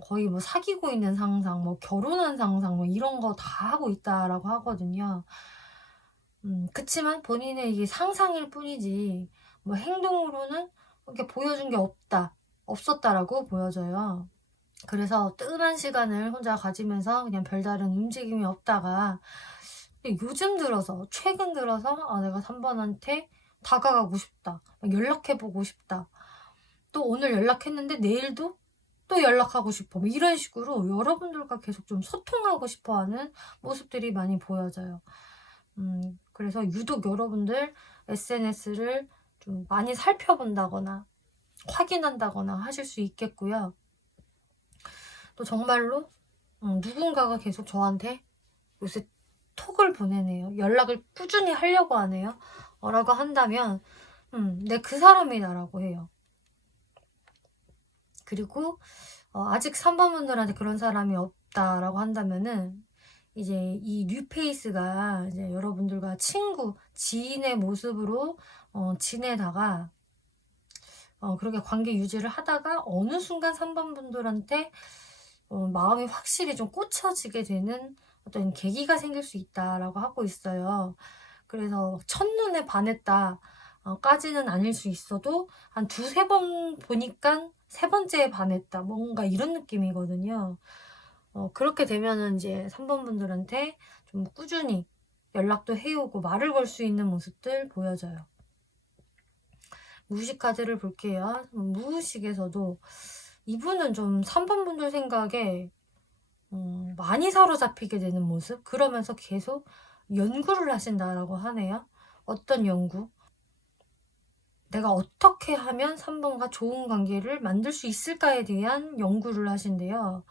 거의 뭐 사귀고 있는 상상, 뭐 결혼한 상상, 뭐 이런 거 다 하고 있다라고 하거든요. 그치만 본인의 이게 상상일 뿐이지 뭐 행동으로는 이렇게 보여준 게 없다라고 보여져요. 그래서 뜸한 시간을 혼자 가지면서 그냥 별다른 움직임이 없다가 요즘 들어서 최근 들어서 내가 3번한테 다가가고 싶다. 연락해보고 싶다. 또 오늘 연락했는데 내일도 또 연락하고 싶어. 이런 식으로 여러분들과 계속 좀 소통하고 싶어하는 모습들이 많이 보여져요. 그래서 유독 여러분들 SNS를 좀 많이 살펴본다거나 확인한다거나 하실 수 있겠고요. 또 정말로 누군가가 계속 저한테 요새 톡을 보내네요. 연락을 꾸준히 하려고 하네요. 라고 한다면 내 그 사람이다라고 해요. 그리고 아직 3번 분들한테 그런 사람이 없다라고 한다면은 이제 이 뉴페이스가 이제 여러분들과 친구, 지인의 모습으로 지내다가 그렇게 관계 유지를 하다가 어느 순간 3번 분들한테 마음이 확실히 좀 꽂혀지게 되는 어떤 계기가 생길 수 있다라고 하고 있어요. 그래서 첫눈에 반했다 까지는 아닐 수 있어도 한 두세 번 보니까 세 번째에 반했다. 뭔가 이런 느낌이거든요. 그렇게 되면은 이제 3번 분들한테 좀 꾸준히 연락도 해오고 말을 걸 수 있는 모습들 보여져요. 무의식 카드를 볼게요. 무의식에서도 이분은 좀 3번 분들 생각에 많이 사로잡히게 되는 모습? 그러면서 계속 연구를 하신다라고 하네요. 어떤 연구? 내가 어떻게 하면 3번과 좋은 관계를 만들 수 있을까에 대한 연구를 하신대요.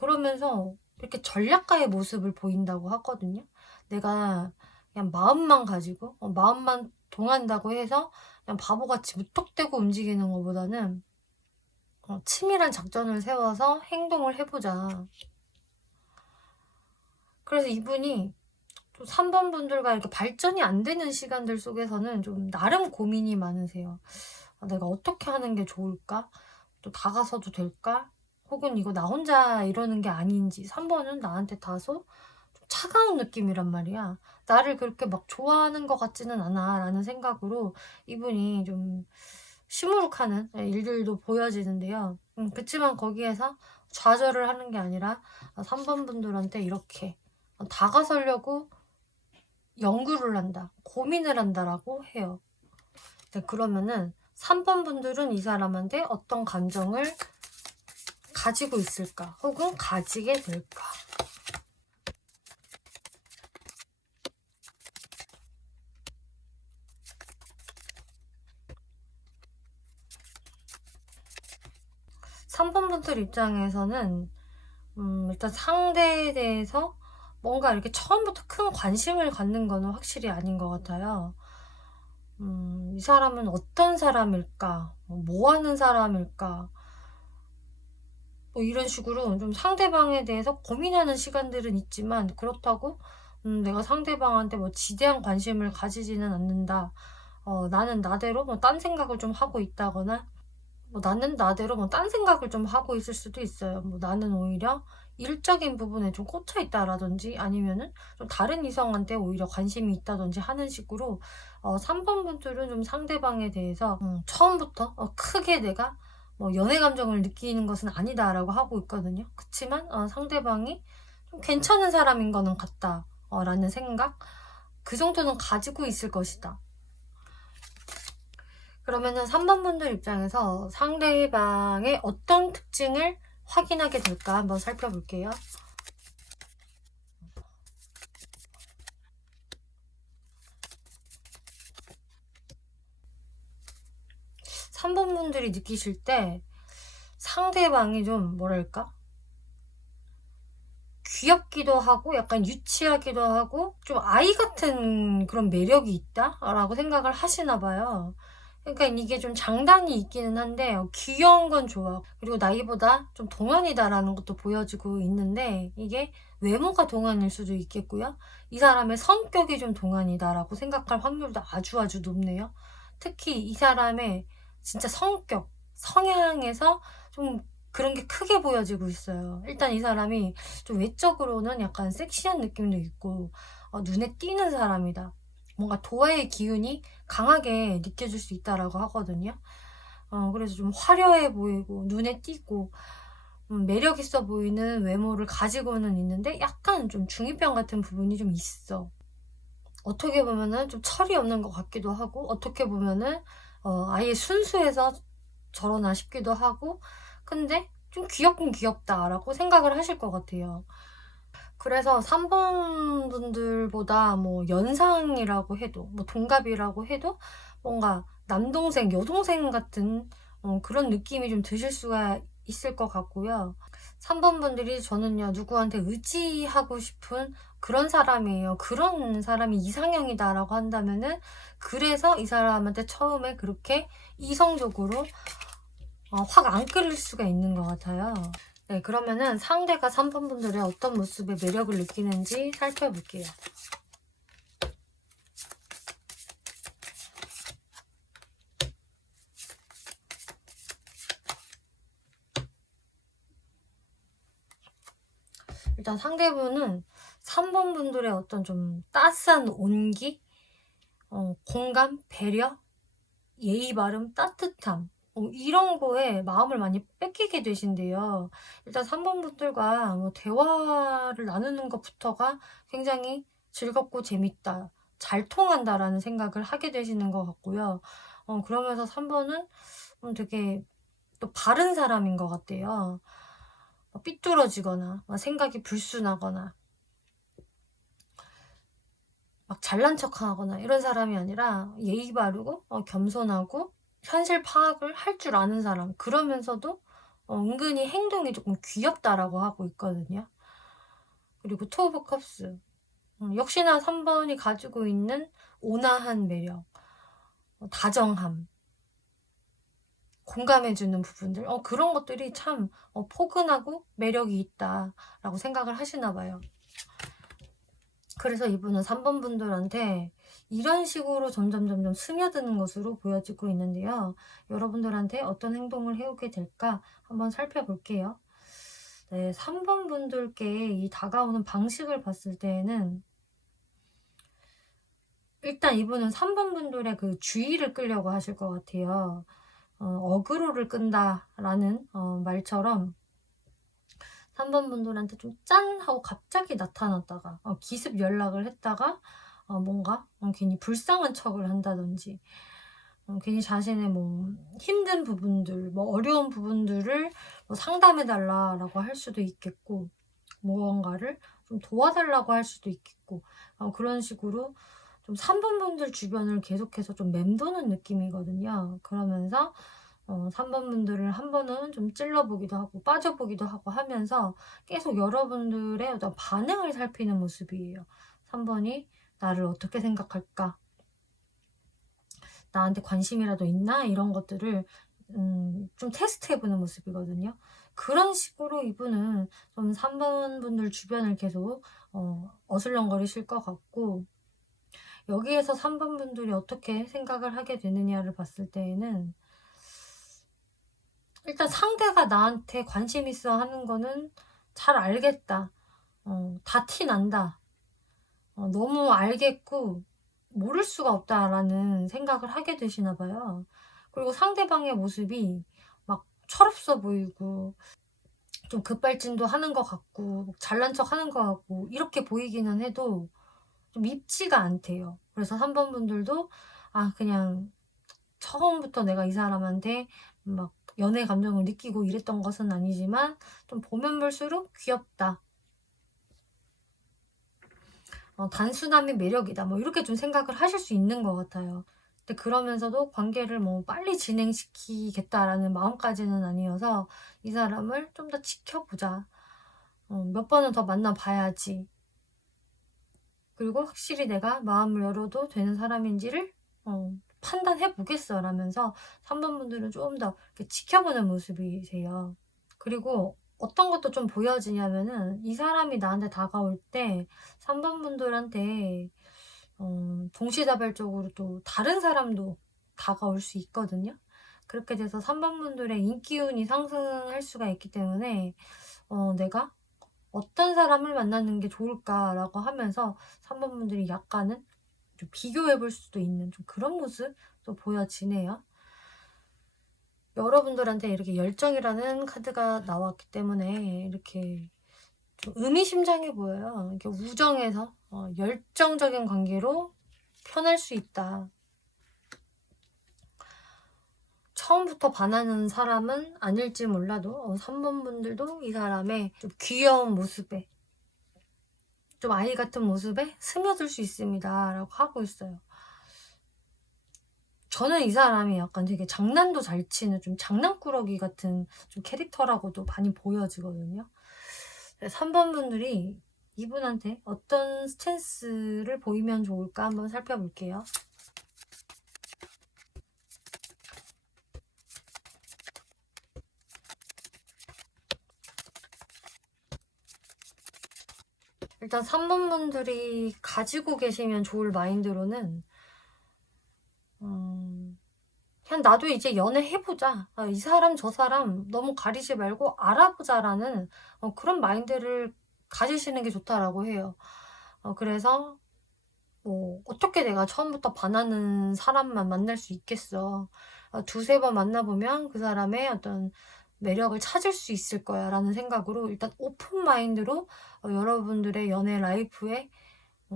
그러면서 이렇게 전략가의 모습을 보인다고 하거든요. 내가 그냥 마음만 가지고 마음만 동한다고 해서 그냥 바보같이 무턱대고 움직이는 것보다는 치밀한 작전을 세워서 행동을 해보자. 그래서 이분이 또 3번 분들과 이렇게 발전이 안 되는 시간들 속에서는 좀 나름 고민이 많으세요. 내가 어떻게 하는 게 좋을까? 또 다가서도 될까? 혹은 이거 나 혼자 이러는 게 아닌지. 3번은 나한테 다소 좀 차가운 느낌이란 말이야. 나를 그렇게 막 좋아하는 것 같지는 않아 라는 생각으로 이분이 좀 시무룩하는 일들도 보여지는데요. 그치만 거기에서 좌절을 하는 게 아니라 3번 분들한테 이렇게 다가서려고 연구를 한다, 고민을 한다라고 해요. 네, 그러면은 3번 분들은 이 사람한테 어떤 감정을 가지고 있을까? 혹은 가지게 될까? 삼 번 분들 입장에서는 일단 상대에 대해서 뭔가 이렇게 처음부터 큰 관심을 갖는 거는 확실히 아닌 것 같아요. 이 사람은 어떤 사람일까? 뭐 하는 사람일까? 뭐 이런 식으로 좀 상대방에 대해서 고민하는 시간들은 있지만 그렇다고 내가 상대방한테 뭐 지대한 관심을 가지지는 않는다. 나는 나대로 뭐 딴 생각을 좀 하고 있다거나 뭐 나는 나대로 뭐 딴 생각을 좀 하고 있을 수도 있어요. 뭐 나는 오히려 일적인 부분에 좀 꽂혀 있다라든지 아니면은 좀 다른 이성한테 오히려 관심이 있다든지 하는 식으로 3번 분들은 좀 상대방에 대해서 처음부터 크게 내가 뭐 연애 감정을 느끼는 것은 아니다라고 하고 있거든요. 그치만 상대방이 좀 괜찮은 사람인 거는 같다 라는 생각 그 정도는 가지고 있을 것이다. 그러면은 3번 분들 입장에서 상대방의 어떤 특징을 확인하게 될까 한번 살펴볼게요. 3번 분들이 느끼실 때 상대방이 좀 뭐랄까? 귀엽기도 하고 약간 유치하기도 하고 좀 아이 같은 그런 매력이 있다라고 생각을 하시나 봐요. 그러니까 이게 좀 장단이 있기는 한데 귀여운 건 좋아. 그리고 나이보다 좀 동안이다라는 것도 보여지고 있는데 이게 외모가 동안일 수도 있겠고요. 이 사람의 성격이 좀 동안이다라고 생각할 확률도 아주 아주 높네요. 특히 이 사람의 진짜 성격, 성향에서 좀 그런 게 크게 보여지고 있어요. 일단 이 사람이 좀 외적으로는 약간 섹시한 느낌도 있고 눈에 띄는 사람이다. 뭔가 도화의 기운이 강하게 느껴질 수 있다라고 하거든요. 그래서 좀 화려해 보이고 눈에 띄고 매력 있어 보이는 외모를 가지고는 있는데 약간 좀 중2병 같은 부분이 좀 있어. 어떻게 보면은 좀 철이 없는 것 같기도 하고, 어떻게 보면은 아예 순수해서 저러나 싶기도 하고, 근데 좀 '귀엽긴 귀엽다.'라고 생각을 하실 것 같아요. 그래서 3번 분들보다 뭐 연상이라고 해도, 뭐 동갑이라고 해도 뭔가 남동생, 여동생 같은 그런 느낌이 좀 드실 수가 있을 것 같고요. 3번 분들이 저는요, 누구한테 의지하고 싶은 그런 사람이에요. 그런 사람이 이상형이다라고 한다면은, 그래서 이 사람한테 처음에 그렇게 이성적으로 확 안 끌릴 수가 있는 것 같아요. 네, 그러면은 상대가 3번 분들의 어떤 모습에 매력을 느끼는지 살펴볼게요. 일단 상대분은 3번 분들의 어떤 좀 따스한 온기, 공감, 배려, 예의 바름, 따뜻함, 이런 거에 마음을 많이 뺏기게 되신대요. 일단 3번 분들과 뭐 대화를 나누는 것부터가 굉장히 즐겁고 재밌다, 잘 통한다라는 생각을 하게 되시는 것 같고요. 그러면서 3 번은 되게 또 바른 사람인 것 같대요. 삐뚤어지거나 막 생각이 불순하거나 막 잘난 척하거나 이런 사람이 아니라 예의 바르고 겸손하고 현실 파악을 할 줄 아는 사람. 그러면서도 은근히 행동이 조금 귀엽다라고 하고 있거든요. 그리고 투 오브 컵스. 역시나 3 번이 가지고 있는 온화한 매력, 다정함, 공감해 주는 부분들, 그런 것들이 참 포근하고 매력이 있다라고 생각을 하시나 봐요. 그래서 이분은 3번 분들한테 이런 식으로 점점 스며드는 것으로 보여지고 있는데요. 여러분들한테 어떤 행동을 해오게 될까 한번 살펴볼게요. 네, 3번 분들께 이 다가오는 방식을 봤을 때에는, 일단 이분은 3번 분들의 그 주의를 끌려고 하실 것 같아요. 어그로를 끈다라는 말처럼 3번 분들한테 좀 짠 하고 갑자기 나타났다가 기습 연락을 했다가 뭔가 괜히 불쌍한 척을 한다든지, 괜히 자신의 뭐 힘든 부분들, 뭐 어려운 부분들을 뭐 상담해 달라라고 할 수도 있겠고, 무언가를 좀 도와달라고 할 수도 있겠고, 그런 식으로 좀 3번 분들 주변을 계속해서 좀 맴도는 느낌이거든요. 그러면서 3번 분들을 한 번은 좀 찔러 보기도 하고 빠져 보기도 하고 하면서 계속 여러분들의 어떤 반응을 살피는 모습이에요. 3 번이 '나를 어떻게 생각할까? 나한테 관심이라도 있나?' 이런 것들을 좀 테스트해 보는 모습이거든요. 그런 식으로 이분은 좀 3번 분들 주변을 계속 어슬렁거리실 것 같고, 여기에서 3번 분들이 어떻게 생각을 하게 되느냐를 봤을 때에는, 일단 상대가 나한테 관심 있어 하는 거는 잘 알겠다. 다 티 난다. 너무 알겠고 '모를 수가 없다.'라는 생각을 하게 되시나 봐요. 그리고 상대방의 모습이 막 철없어 보이고 좀 급발진도 하는 것 같고 잘난 척하는 것 같고 이렇게 보이기는 해도 좀 밉지가 않대요. 그래서 3번 분들도 그냥 처음부터 내가 이 사람한테 막 연애 감정을 느끼고 이랬던 것은 아니지만 좀 보면 볼수록 귀엽다. '단순함이 매력이다.' 뭐 이렇게 좀 생각을 하실 수 있는 것 같아요. 근데 그러면서도 관계를 뭐 '빨리 진행시키겠다.'라는 마음까지는 아니어서 '이 사람을 좀 더 지켜보자. 몇 번은 더 만나 봐야지. 그리고 확실히 내가 마음을 열어도 되는 사람인지를 판단해 보겠어.'라면서 3번 분들은 좀 더 이렇게 지켜보는 모습이세요. 그리고 어떤 것도 좀 보여지냐면은, 이 사람이 나한테 다가올 때 3번 분들한테 동시다발적으로 또 다른 사람도 다가올 수 있거든요. 그렇게 돼서 3번 분들의 인기운이 상승할 수가 있기 때문에 '내가 어떤 사람을 만나는 게 좋을까?'라고 하면서 3번 분들이 약간은 좀 비교해 볼 수도 있는 좀 그런 모습도 보여지네요. 여러분들한테 이렇게 열정이라는 카드가 나왔기 때문에 이렇게 좀 의미심장해 보여요. 이렇게 우정에서 열정적인 관계로 편할 수 있다. 처음부터 반하는 사람은 아닐지 몰라도 3번 분들도 이 사람의 좀 귀여운 모습에, 좀 아이 같은 모습에 스며들 수 있습니다 라고 하고 있어요. 저는 이 사람이 약간 되게 장난도 잘 치는 좀 장난꾸러기 같은 좀 캐릭터라고도 많이 보여지거든요. 3번 분들이 이분한테 어떤 스탠스를 보이면 좋을까 한번 살펴볼게요. 일단 3번 분들이 가지고 계시면 좋을 마인드로는 그냥 나도 이제 연애해보자. 이 사람 저 사람 너무 가리지 말고 알아보자라는 그런 마인드를 가지시는 게 좋다라고 해요. 그래서 어떻게 내가 처음부터 반하는 사람만 만날 수 있겠어. 두세 번 만나보면 그 사람의 어떤 매력을 찾을 수 있을 거야 라는 생각으로 일단 오픈 마인드로 여러분들의 연애 라이프에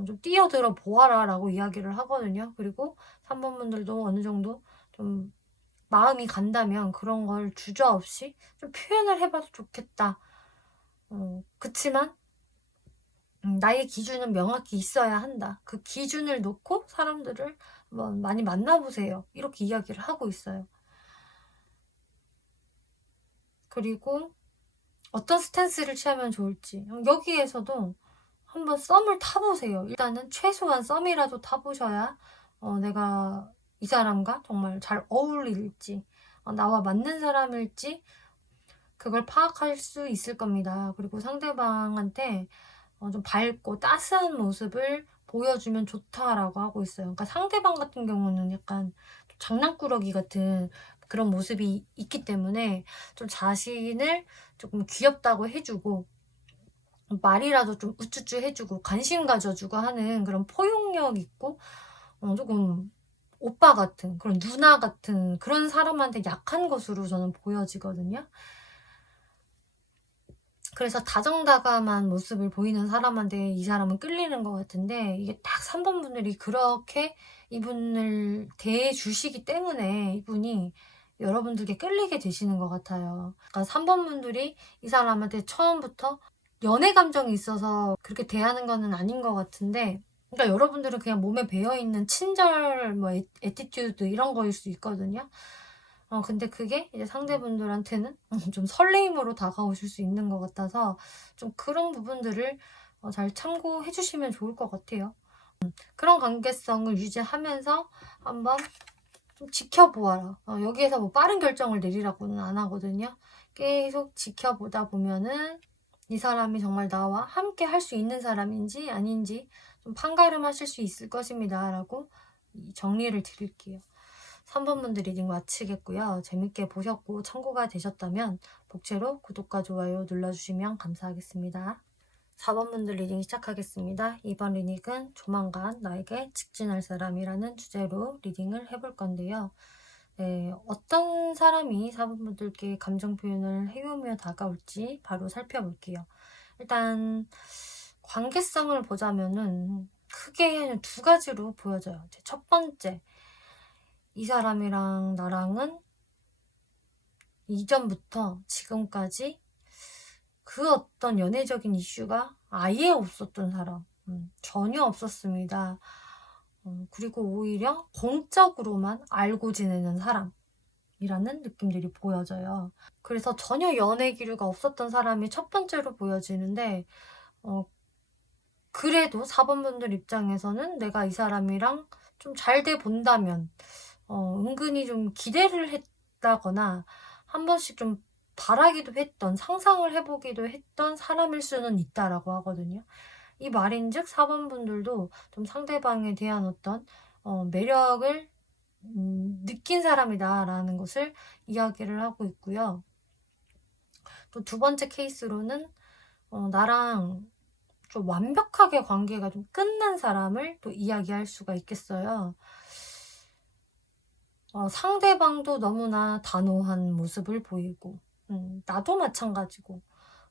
좀 뛰어들어 보아라 라고 이야기를 하거든요. 그리고 3번 분들도 어느 정도 좀 마음이 간다면 그런 걸 주저없이 좀 표현을 해봐도 좋겠다. 그치만 나의 기준은 명확히 있어야 한다. 그 기준을 놓고 사람들을 한번 많이 만나보세요. 이렇게 이야기를 하고 있어요. 그리고 어떤 스탠스를 취하면 좋을지 여기에서도 한번 썸을 타보세요. 일단은 최소한 썸이라도 타보셔야 내가 이 사람과 정말 잘 어울릴지 나와 맞는 사람일지 그걸 파악할 수 있을 겁니다. 그리고 상대방한테 좀 밝고 따스한 모습을 보여주면 좋다라고 하고 있어요. 그러니까 상대방 같은 경우는 약간 장난꾸러기 같은 그런 모습이 있기 때문에 좀 자신을 조금 귀엽다고 해주고 말이라도 좀 우쭈쭈 해주고 관심 가져주고 하는 그런 포용력 있고 조금 오빠 같은 그런 누나 같은 그런 사람한테 약한 것으로 저는 보여지거든요. 그래서 다정다감한 모습을 보이는 사람한테 이 사람은 끌리는 것 같은데 이게 딱 3번 분들이 그렇게 이분을 대해주시기 때문에 이분이 여러분들께 끌리게 되시는 것 같아요. 그러니까 3번 분들이 이 사람한테 처음부터 연애 감정이 있어서 그렇게 대하는 거는 아닌 것 같은데 그러니까 여러분들은 그냥 몸에 배어있는 친절, 뭐 애티튜드 이런 거일 수 있거든요. 근데 그게 이제 상대분들한테는 좀 설레임으로 다가오실 수 있는 것 같아서 좀 그런 부분들을 잘 참고해 주시면 좋을 것 같아요. 그런 관계성을 유지하면서 한번 좀 지켜보아라. 여기에서 뭐 빠른 결정을 내리라고는 안 하거든요. 계속 지켜보다 보면은 이 사람이 정말 나와 함께 할 수 있는 사람인지 아닌지 좀 판가름하실 수 있을 것입니다. 라고 정리를 드릴게요. 3번 분들 리딩 마치겠고요. 재밌게 보셨고 참고가 되셨다면 복채로 구독과 좋아요 눌러주시면 감사하겠습니다. 4번 분들 리딩 시작하겠습니다. 이번 리딩은 조만간 나에게 직진할 사람이라는 주제로 리딩을 해볼 건데요. 네, 어떤 사람이 4번 분들께 감정 표현을 해오며 다가올지 바로 살펴볼게요. 일단 관계성을 보자면은 크게 두 가지로 보여져요. 첫 번째, 이 사람이랑 나랑은 이전부터 지금까지 그 어떤 연애적인 이슈가 아예 없었던 사람. 전혀 없었습니다. 그리고 오히려 공적으로만 알고 지내는 사람이라는 느낌들이 보여져요. 그래서 전혀 연애 기류가 없었던 사람이 첫 번째로 보여지는데 그래도 4번 분들 입장에서는 내가 이 사람이랑 좀 잘 돼 본다면 은근히 좀 기대를 했다거나 한 번씩 좀 바라기도 했던, 상상을 해보기도 했던 사람일 수는 있다라고 하거든요. 이 말인즉 4번 분들도 좀 상대방에 대한 어떤 매력을 느낀 사람이다라는 것을 이야기를 하고 있고요. 또 두 번째 케이스로는 나랑 좀 완벽하게 관계가 좀 끝난 사람을 또 이야기할 수가 있겠어요. 상대방도 너무나 단호한 모습을 보이고 나도 마찬가지고.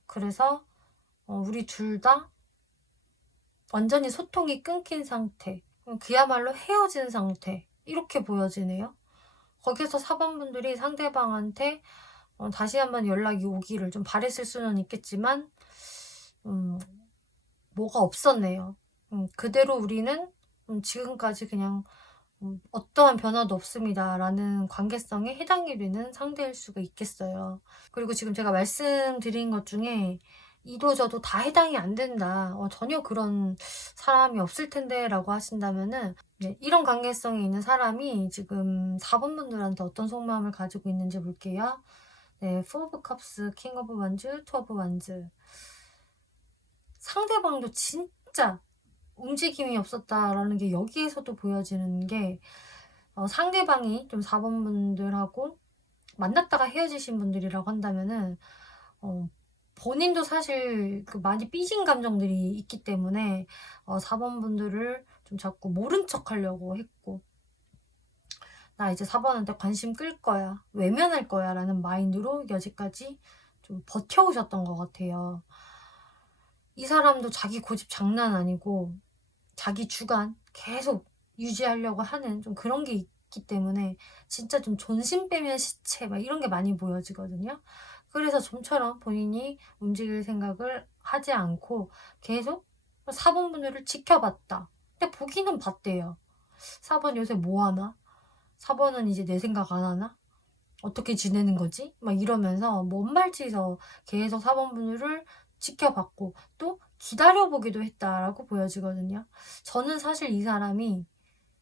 그래서 우리 둘 다 완전히 소통이 끊긴 상태, 그야말로 헤어진 상태 이렇게 보여지네요. 거기서 사번분들이 상대방한테 다시 한번 연락이 오기를 좀 바랬을 수는 있겠지만 뭐가 없었네요. 그대로 우리는 지금까지 그냥 어떠한 변화도 없습니다라는 관계성에 해당이 되는 상대일 수가 있겠어요. 그리고 지금 제가 말씀드린 것 중에 이도 저도 다 해당이 안 된다, 전혀 그런 사람이 없을 텐데 라고 하신다면은, 네, 이런 관계성에 있는 사람이 지금 4번 분들한테 어떤 속마음을 가지고 있는지 볼게요. 네, 4 오브 컵스, 킹 오브 완즈, 2 오브 완즈. 상대방도 진짜 움직임이 없었다라는 게 여기에서도 보여지는 게, 상대방이 좀 4번 분들하고 만났다가 헤어지신 분들이라고 한다면은 본인도 사실 그 많이 삐진 감정들이 있기 때문에 4번 분들을 좀 자꾸 모른 척 하려고 했고, 나 이제 4번한테 관심 끌 거야, 외면할 거야 라는 마인드로 여지까지 좀 버텨오셨던 것 같아요. 이 사람도 자기 고집 장난 아니고 자기 주관 계속 유지하려고 하는 좀 그런 게 있기 때문에 진짜 좀 존심 빼면 시체 막 이런 게 많이 보여지거든요. 그래서 좀처럼 본인이 움직일 생각을 하지 않고 계속 4번 분들을 지켜봤다. 근데 보기는 봤대요. 4번 요새 뭐 하나? 4번은 이제 내 생각 안 하나? 어떻게 지내는 거지? 막 이러면서 먼 발치에서 계속 4번 분들을 지켜봤고 또 기다려보기도 했다라고 보여지거든요. 저는 사실 이 사람이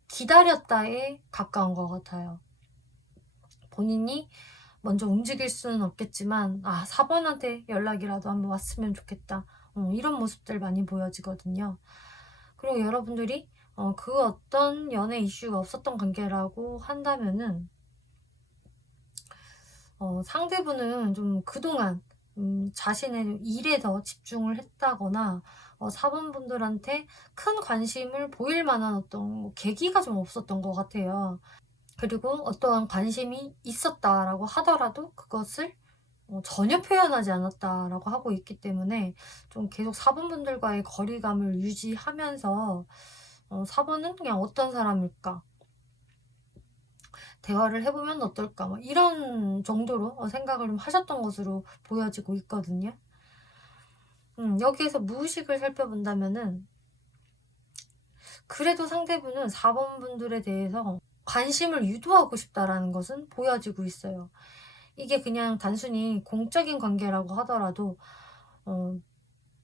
기다렸다에 가까운 것 같아요. 본인이 먼저 움직일 수는 없겠지만 4번한테 연락이라도 한번 왔으면 좋겠다, 이런 모습들 많이 보여지거든요. 그리고 여러분들이 그 어떤 연애 이슈가 없었던 관계라고 한다면은 상대분은 좀 그동안 자신의 일에 더 집중을 했다거나 4번 분들한테 큰 관심을 보일 만한 어떤 뭐 계기가 좀 없었던 것 같아요. 그리고 어떠한 관심이 있었다라고 하더라도 그것을 전혀 표현하지 않았다라고 하고 있기 때문에 좀 계속 4번 분들과의 거리감을 유지하면서 4번은 그냥 어떤 사람일까? 대화를 해보면 어떨까? 뭐 이런 정도로 생각을 좀 하셨던 것으로 보여지고 있거든요. 여기에서 무의식을 살펴본다면은 그래도 상대분은 4번 분들에 대해서 관심을 유도하고 싶다라는 것은 보여지고 있어요. 이게 그냥 단순히 공적인 관계라고 하더라도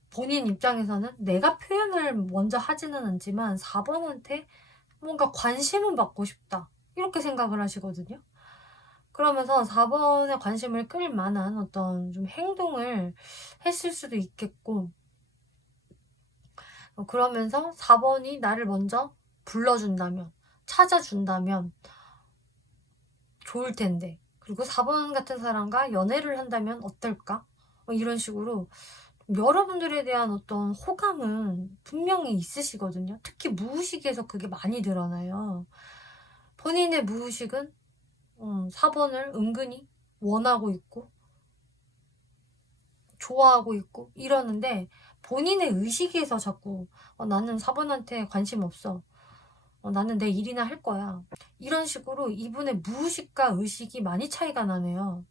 본인 입장에서는 내가 표현을 먼저 하지는 않지만 4번한테 뭔가 관심은 받고 싶다, 이렇게 생각을 하시거든요. 그러면서 4번의 관심을 끌 만한 어떤 좀 행동을 했을 수도 있겠고, 그러면서 4번이 나를 먼저 불러준다면, 찾아준다면 좋을 텐데, 그리고 4번 같은 사람과 연애를 한다면 어떨까? 이런 식으로 여러분들에 대한 어떤 호감은 분명히 있으시거든요. 특히 무의식에서 그게 많이 드러나요. 본인의 무의식은 4번을 은근히 원하고 있고 좋아하고 있고 이러는데, 본인의 의식에서 자꾸 나는 4번한테 관심 없어, 나는 내 일이나 할 거야, 이런 식으로 이분의 무의식과 의식이 많이 차이가 나네요.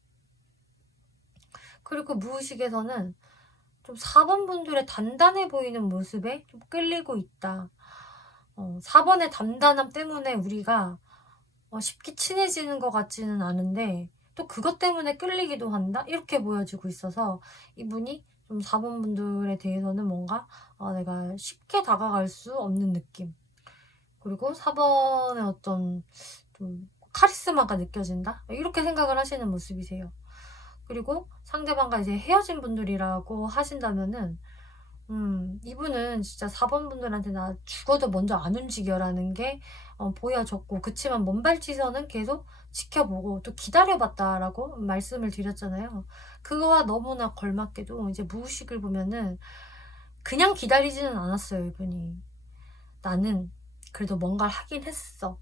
그리고 무의식에서는 좀 4번 분들의 단단해 보이는 모습에 좀 끌리고 있다. 4번의 단단함 때문에 우리가 쉽게 친해지는 것 같지는 않은데 또 그것 때문에 끌리기도 한다, 이렇게 보여지고 있어서 이분이 좀 4번 분들에 대해서는 뭔가 내가 쉽게 다가갈 수 없는 느낌, 그리고 4번의 어떤 좀 카리스마가 느껴진다, 이렇게 생각을 하시는 모습이세요. 그리고 상대방과 이제 헤어진 분들이라고 하신다면은 이분은 진짜 4번 분들한테 나 죽어도 먼저 안 움직여라는 게 보여졌고, 그치만 먼발치서는 계속 지켜보고 또 기다려봤다라고 말씀을 드렸잖아요. 그거와 너무나 걸맞게도 이제 무의식을 보면은 그냥 기다리지는 않았어요, 이분이. 나는 그래도 뭔가를 하긴 했어.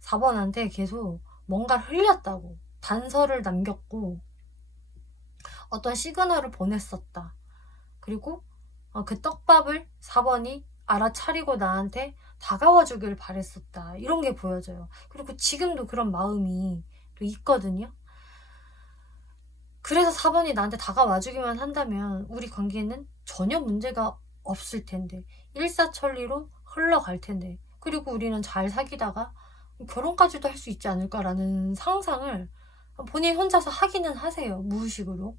4번한테 계속 뭔가를 흘렸다고, 단서를 남겼고 어떤 시그널을 보냈었다. 그리고 그 떡밥을 4번이 알아차리고 나한테 다가와 주길 바랬었다. 이런 게 보여져요. 그리고 지금도 그런 마음이 또 있거든요. 그래서 4번이 나한테 다가와 주기만 한다면 우리 관계는 전혀 문제가 없을 텐데, 일사천리로 흘러갈 텐데, 그리고 우리는 잘 사귀다가 결혼까지도 할 수 있지 않을까라는 상상을 본인 혼자서 하기는 하세요. 무의식으로.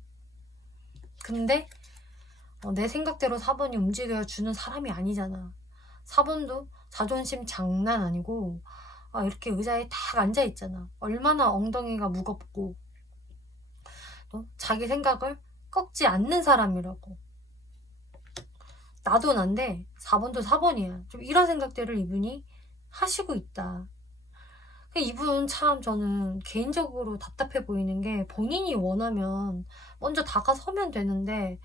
근데 내 생각대로 4번이 움직여주는 사람이 아니잖아. 4번도 자존심 장난 아니고 이렇게 의자에 딱 앉아있잖아. 얼마나 엉덩이가 무겁고 또 자기 생각을 꺾지 않는 사람이라고. 나도 난데 4번도 4번이야. 좀 이런 생각들을 이분이 하시고 있다. 이분 참 저는 개인적으로 답답해 보이는 게, 본인이 원하면 먼저 다가서면 되는데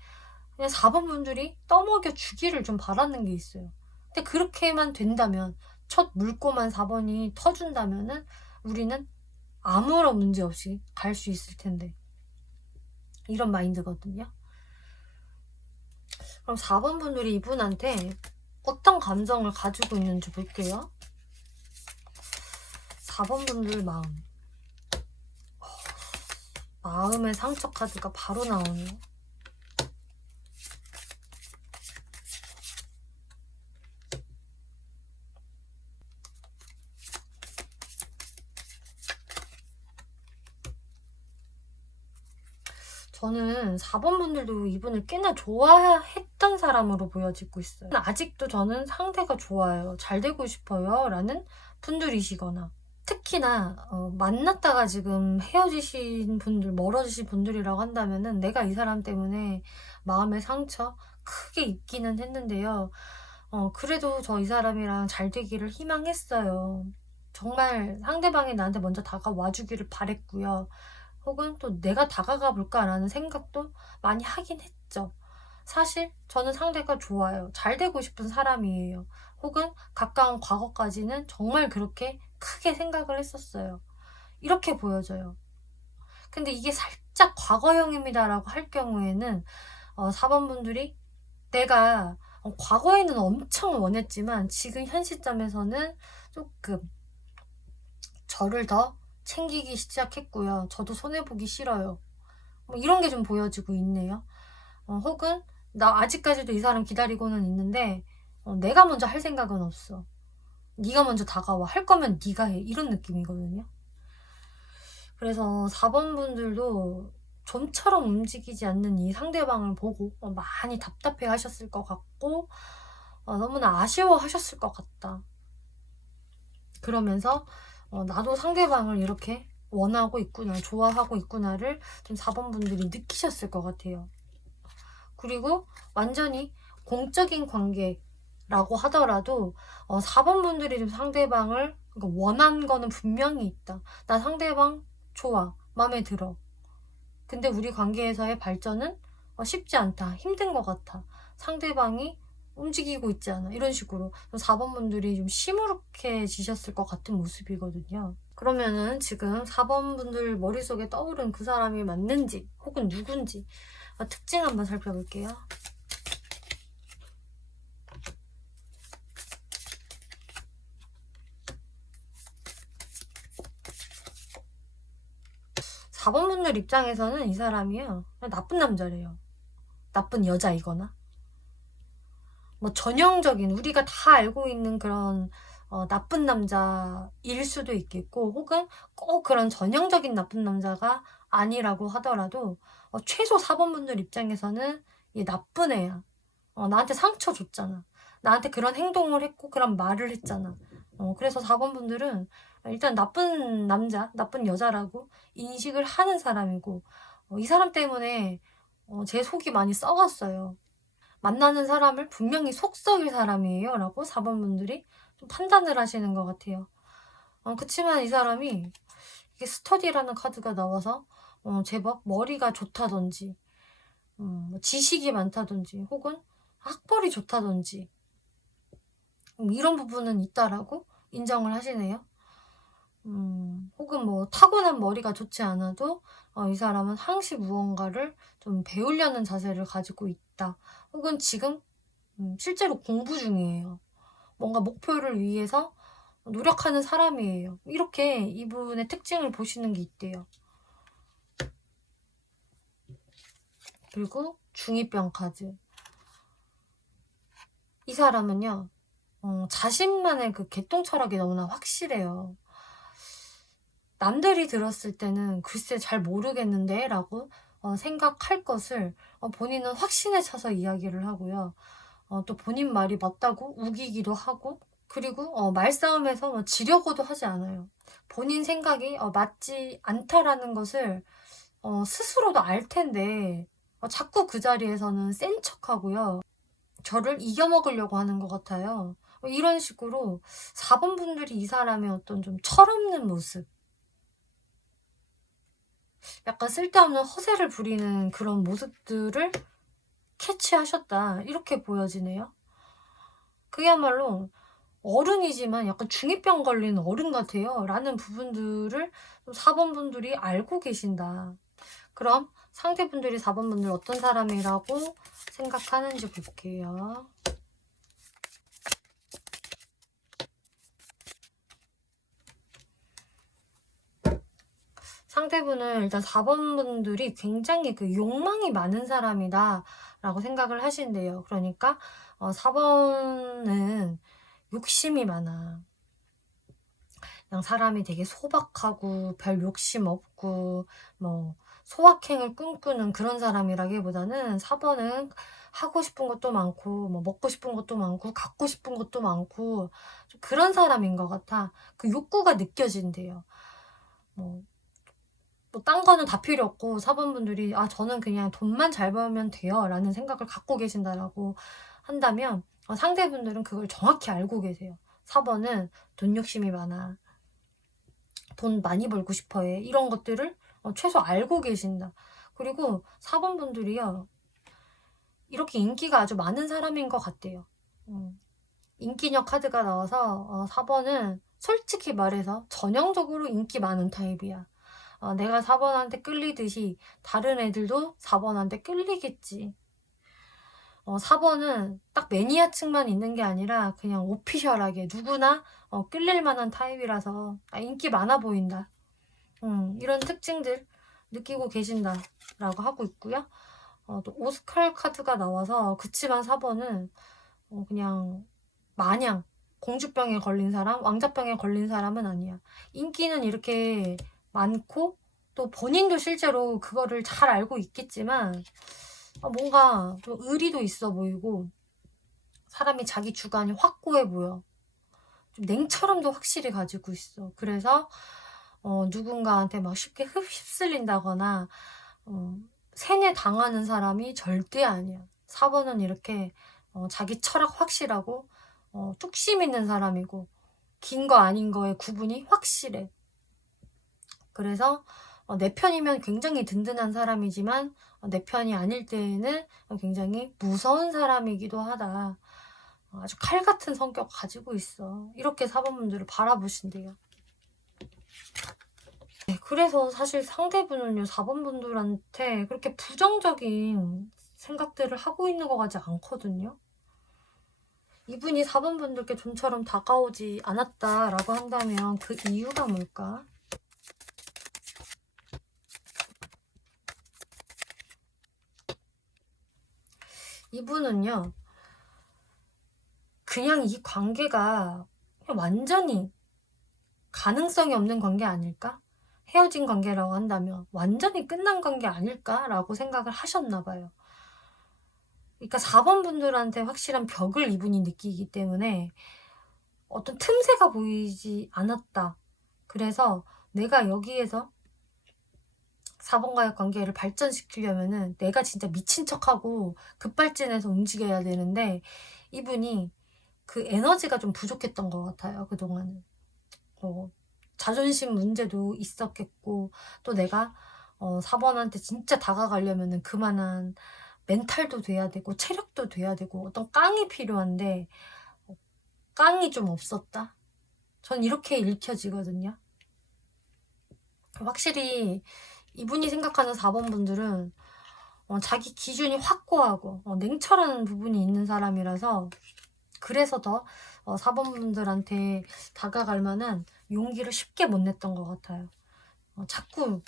그냥 4번 분들이 떠먹여 주기를 좀 바라는 게 있어요. 근데 그렇게만 된다면, 첫 물꼬만 4번이 터준다면은 우리는 아무런 문제 없이 갈 수 있을 텐데, 이런 마인드거든요. 그럼 4번 분들이 이분한테 어떤 감정을 가지고 있는지 볼게요. 4번 분들 마음. 마음의 상처 카드가 바로 나오네요. 저는 4번 분들도 이분을 꽤나 좋아했던 사람으로 보여지고 있어요. 아직도 저는 상대가 좋아요, 잘 되고 싶어요 라는 분들이시거나, 특히나 만났다가 지금 헤어지신 분들, 멀어지신 분들이라고 한다면은 내가 이 사람 때문에 마음의 상처 크게 입기는 했는데요. 그래도 저 이 사람이랑 잘 되기를 희망했어요. 정말 상대방이 나한테 먼저 다가와 주기를 바랬고요. 혹은 또 내가 다가가 볼까라는 생각도 많이 하긴 했죠. 사실 저는 상대가 좋아요, 잘 되고 싶은 사람이에요. 혹은 가까운 과거까지는 정말 그렇게 크게 생각을 했었어요. 이렇게 보여져요. 근데 이게 살짝 과거형입니다라고 할 경우에는 4번 분들이 내가 과거에는 엄청 원했지만 지금 현 시점에서는 조금 저를 더 챙기기 시작했고요. 저도 손해보기 싫어요. 뭐 이런 게 좀 보여지고 있네요. 혹은 나 아직까지도 이 사람 기다리고는 있는데 내가 먼저 할 생각은 없어. 네가 먼저 다가와. 할 거면 네가 해. 이런 느낌이거든요. 그래서 4번 분들도 좀처럼 움직이지 않는 이 상대방을 보고 많이 답답해 하셨을 것 같고 너무나 아쉬워 하셨을 것 같다. 그러면서 나도 상대방을 이렇게 원하고 있구나, 좋아하고 있구나를 좀 4번 분들이 느끼셨을 것 같아요. 그리고 완전히 공적인 관계라고 하더라도 4번 분들이 좀 상대방을 원한 거는 분명히 있다. 나 상대방 좋아, 마음에 들어. 근데 우리 관계에서의 발전은 쉽지 않다, 힘든 것 같아, 상대방이 움직이고 있지 않아, 이런 식으로 4번 분들이 좀 시무룩해지셨을 것 같은 모습이거든요. 그러면은 지금 4번 분들 머릿속에 떠오른 그 사람이 맞는지 혹은 누군지 특징 한번 살펴볼게요. 사 번 분들 입장에서는 이 사람이요, 나쁜 남자래요. 나쁜 여자이거나 뭐 전형적인 우리가 다 알고 있는 그런 나쁜 남자일 수도 있겠고, 혹은 꼭 그런 전형적인 나쁜 남자가 아니라고 하더라도 최소 4번 분들 입장에서는 얘 나쁜 애야. 나한테 상처 줬잖아. 나한테 그런 행동을 했고 그런 말을 했잖아. 그래서 4번 분들은 일단 나쁜 남자, 나쁜 여자라고 인식을 하는 사람이고, 이 사람 때문에 제 속이 많이 썩었어요. 만나는 사람을 분명히 속 썩일 사람이에요 라고 4번 분들이 좀 판단을 하시는 것 같아요. 그치만 이 사람이 이게 스터디라는 카드가 나와서 제법 머리가 좋다든지 뭐 지식이 많다든지 혹은 학벌이 좋다든지 이런 부분은 있다라고 인정을 하시네요. 혹은 뭐 타고난 머리가 좋지 않아도 이 사람은 항시 무언가를 좀 배우려는 자세를 가지고 있다. 혹은 지금 실제로 공부 중이에요. 뭔가 목표를 위해서 노력하는 사람이에요. 이렇게 이분의 특징을 보시는 게 있대요. 그리고 중2병 카드. 이 사람은요, 자신만의 그 개똥 철학이 너무나 확실해요. 남들이 들었을 때는 글쎄 잘 모르겠는데 라고 생각할 것을 본인은 확신에 차서 이야기를 하고요. 또 본인 말이 맞다고 우기기도 하고, 그리고 말싸움에서 뭐 지려고도 하지 않아요. 본인 생각이 맞지 않다라는 것을 스스로도 알 텐데 자꾸 그 자리에서는 센 척하고요. 저를 이겨먹으려고 하는 것 같아요. 이런 식으로 4번 분들이 이 사람의 어떤 좀 철없는 모습, 약간 쓸데없는 허세를 부리는 그런 모습들을 캐치하셨다, 이렇게 보여지네요. 그야말로 어른이지만 약간 중2병 걸린 어른 같아요 라는 부분들을 4번 분들이 알고 계신다. 그럼 상대분들이 4번 분들 어떤 사람이라고 생각하는지 볼게요. 상대분은 일단 4번 분들이 굉장히 그 욕망이 많은 사람이다 라고 생각을 하신대요. 그러니까 4번은 욕심이 많아. 그냥 사람이 되게 소박하고 별 욕심 없고 뭐 소확행을 꿈꾸는 그런 사람이라기보다는 4번은 하고 싶은 것도 많고 뭐 먹고 싶은 것도 많고 갖고 싶은 것도 많고 좀 그런 사람인 것 같아. 그 욕구가 느껴진대요. 뭐 딴 거는 다 필요 없고 4번 분들이 저는 그냥 돈만 잘 벌면 돼요 라는 생각을 갖고 계신다라고 한다면 상대분들은 그걸 정확히 알고 계세요. 4번은 돈 욕심이 많아. 돈 많이 벌고 싶어 해. 이런 것들을 최소 알고 계신다. 그리고 4번 분들이요, 이렇게 인기가 아주 많은 사람인 것 같대요. 인기녀 카드가 나와서 4번은 솔직히 말해서 전형적으로 인기 많은 타입이야. 내가 4번한테 끌리듯이 다른 애들도 4번한테 끌리겠지. 4번은 딱 매니아층만 있는 게 아니라 그냥 오피셜하게 누구나 끌릴 만한 타입이라서 인기 많아 보인다. 이런 특징들 느끼고 계신다라고 하고 있고요. 또 오스칼 카드가 나와서 그치만 4번은 그냥 마냥 공주병에 걸린 사람, 왕자병에 걸린 사람은 아니야. 인기는 이렇게 많고 또 본인도 실제로 그거를 잘 알고 있겠지만 뭔가 좀 의리도 있어 보이고 사람이 자기 주관이 확고해 보여. 좀 냉철함도 확실히 가지고 있어. 그래서 누군가한테 막 쉽게 휩쓸린다거나 세뇌 당하는 사람이 절대 아니야. 4번은 이렇게 자기 철학 확실하고 뚝심 있는 사람이고 긴 거 아닌 거의 구분이 확실해. 그래서 내 편이면 굉장히 든든한 사람이지만 내 편이 아닐 때에는 굉장히 무서운 사람이기도 하다. 아주 칼 같은 성격 가지고 있어. 이렇게 4번 분들을 바라보신대요. 네, 그래서 사실 상대분은요, 4번 분들한테 그렇게 부정적인 생각들을 하고 있는 것 같지 않거든요. 이분이 4번 분들께 좀처럼 다가오지 않았다라고 한다면 그 이유가 뭘까? 이분은요, 그냥 이 관계가 그냥 완전히 가능성이 없는 관계 아닐까? 헤어진 관계라고 한다면 완전히 끝난 관계 아닐까라고 생각을 하셨나 봐요. 그러니까 4번 분들한테 확실한 벽을 이분이 느끼기 때문에 어떤 틈새가 보이지 않았다. 그래서 내가 여기에서 4번과의 관계를 발전시키려면은 내가 진짜 미친 척하고 급발진해서 움직여야 되는데 이분이 그 에너지가 좀 부족했던 것 같아요. 그동안은. 자존심 문제도 있었겠고 또 내가 4번한테 진짜 다가가려면은 그만한 멘탈도 돼야 되고 체력도 돼야 되고 어떤 깡이 필요한데 깡이 좀 없었다. 전 이렇게 읽혀지거든요. 확실히 이분이 생각하는 4번 분들은 자기 기준이 확고하고 냉철한 부분이 있는 사람이라서, 그래서 더 4번 분들한테 다가갈 만한 용기를 쉽게 못 냈던 것 같아요. 자꾸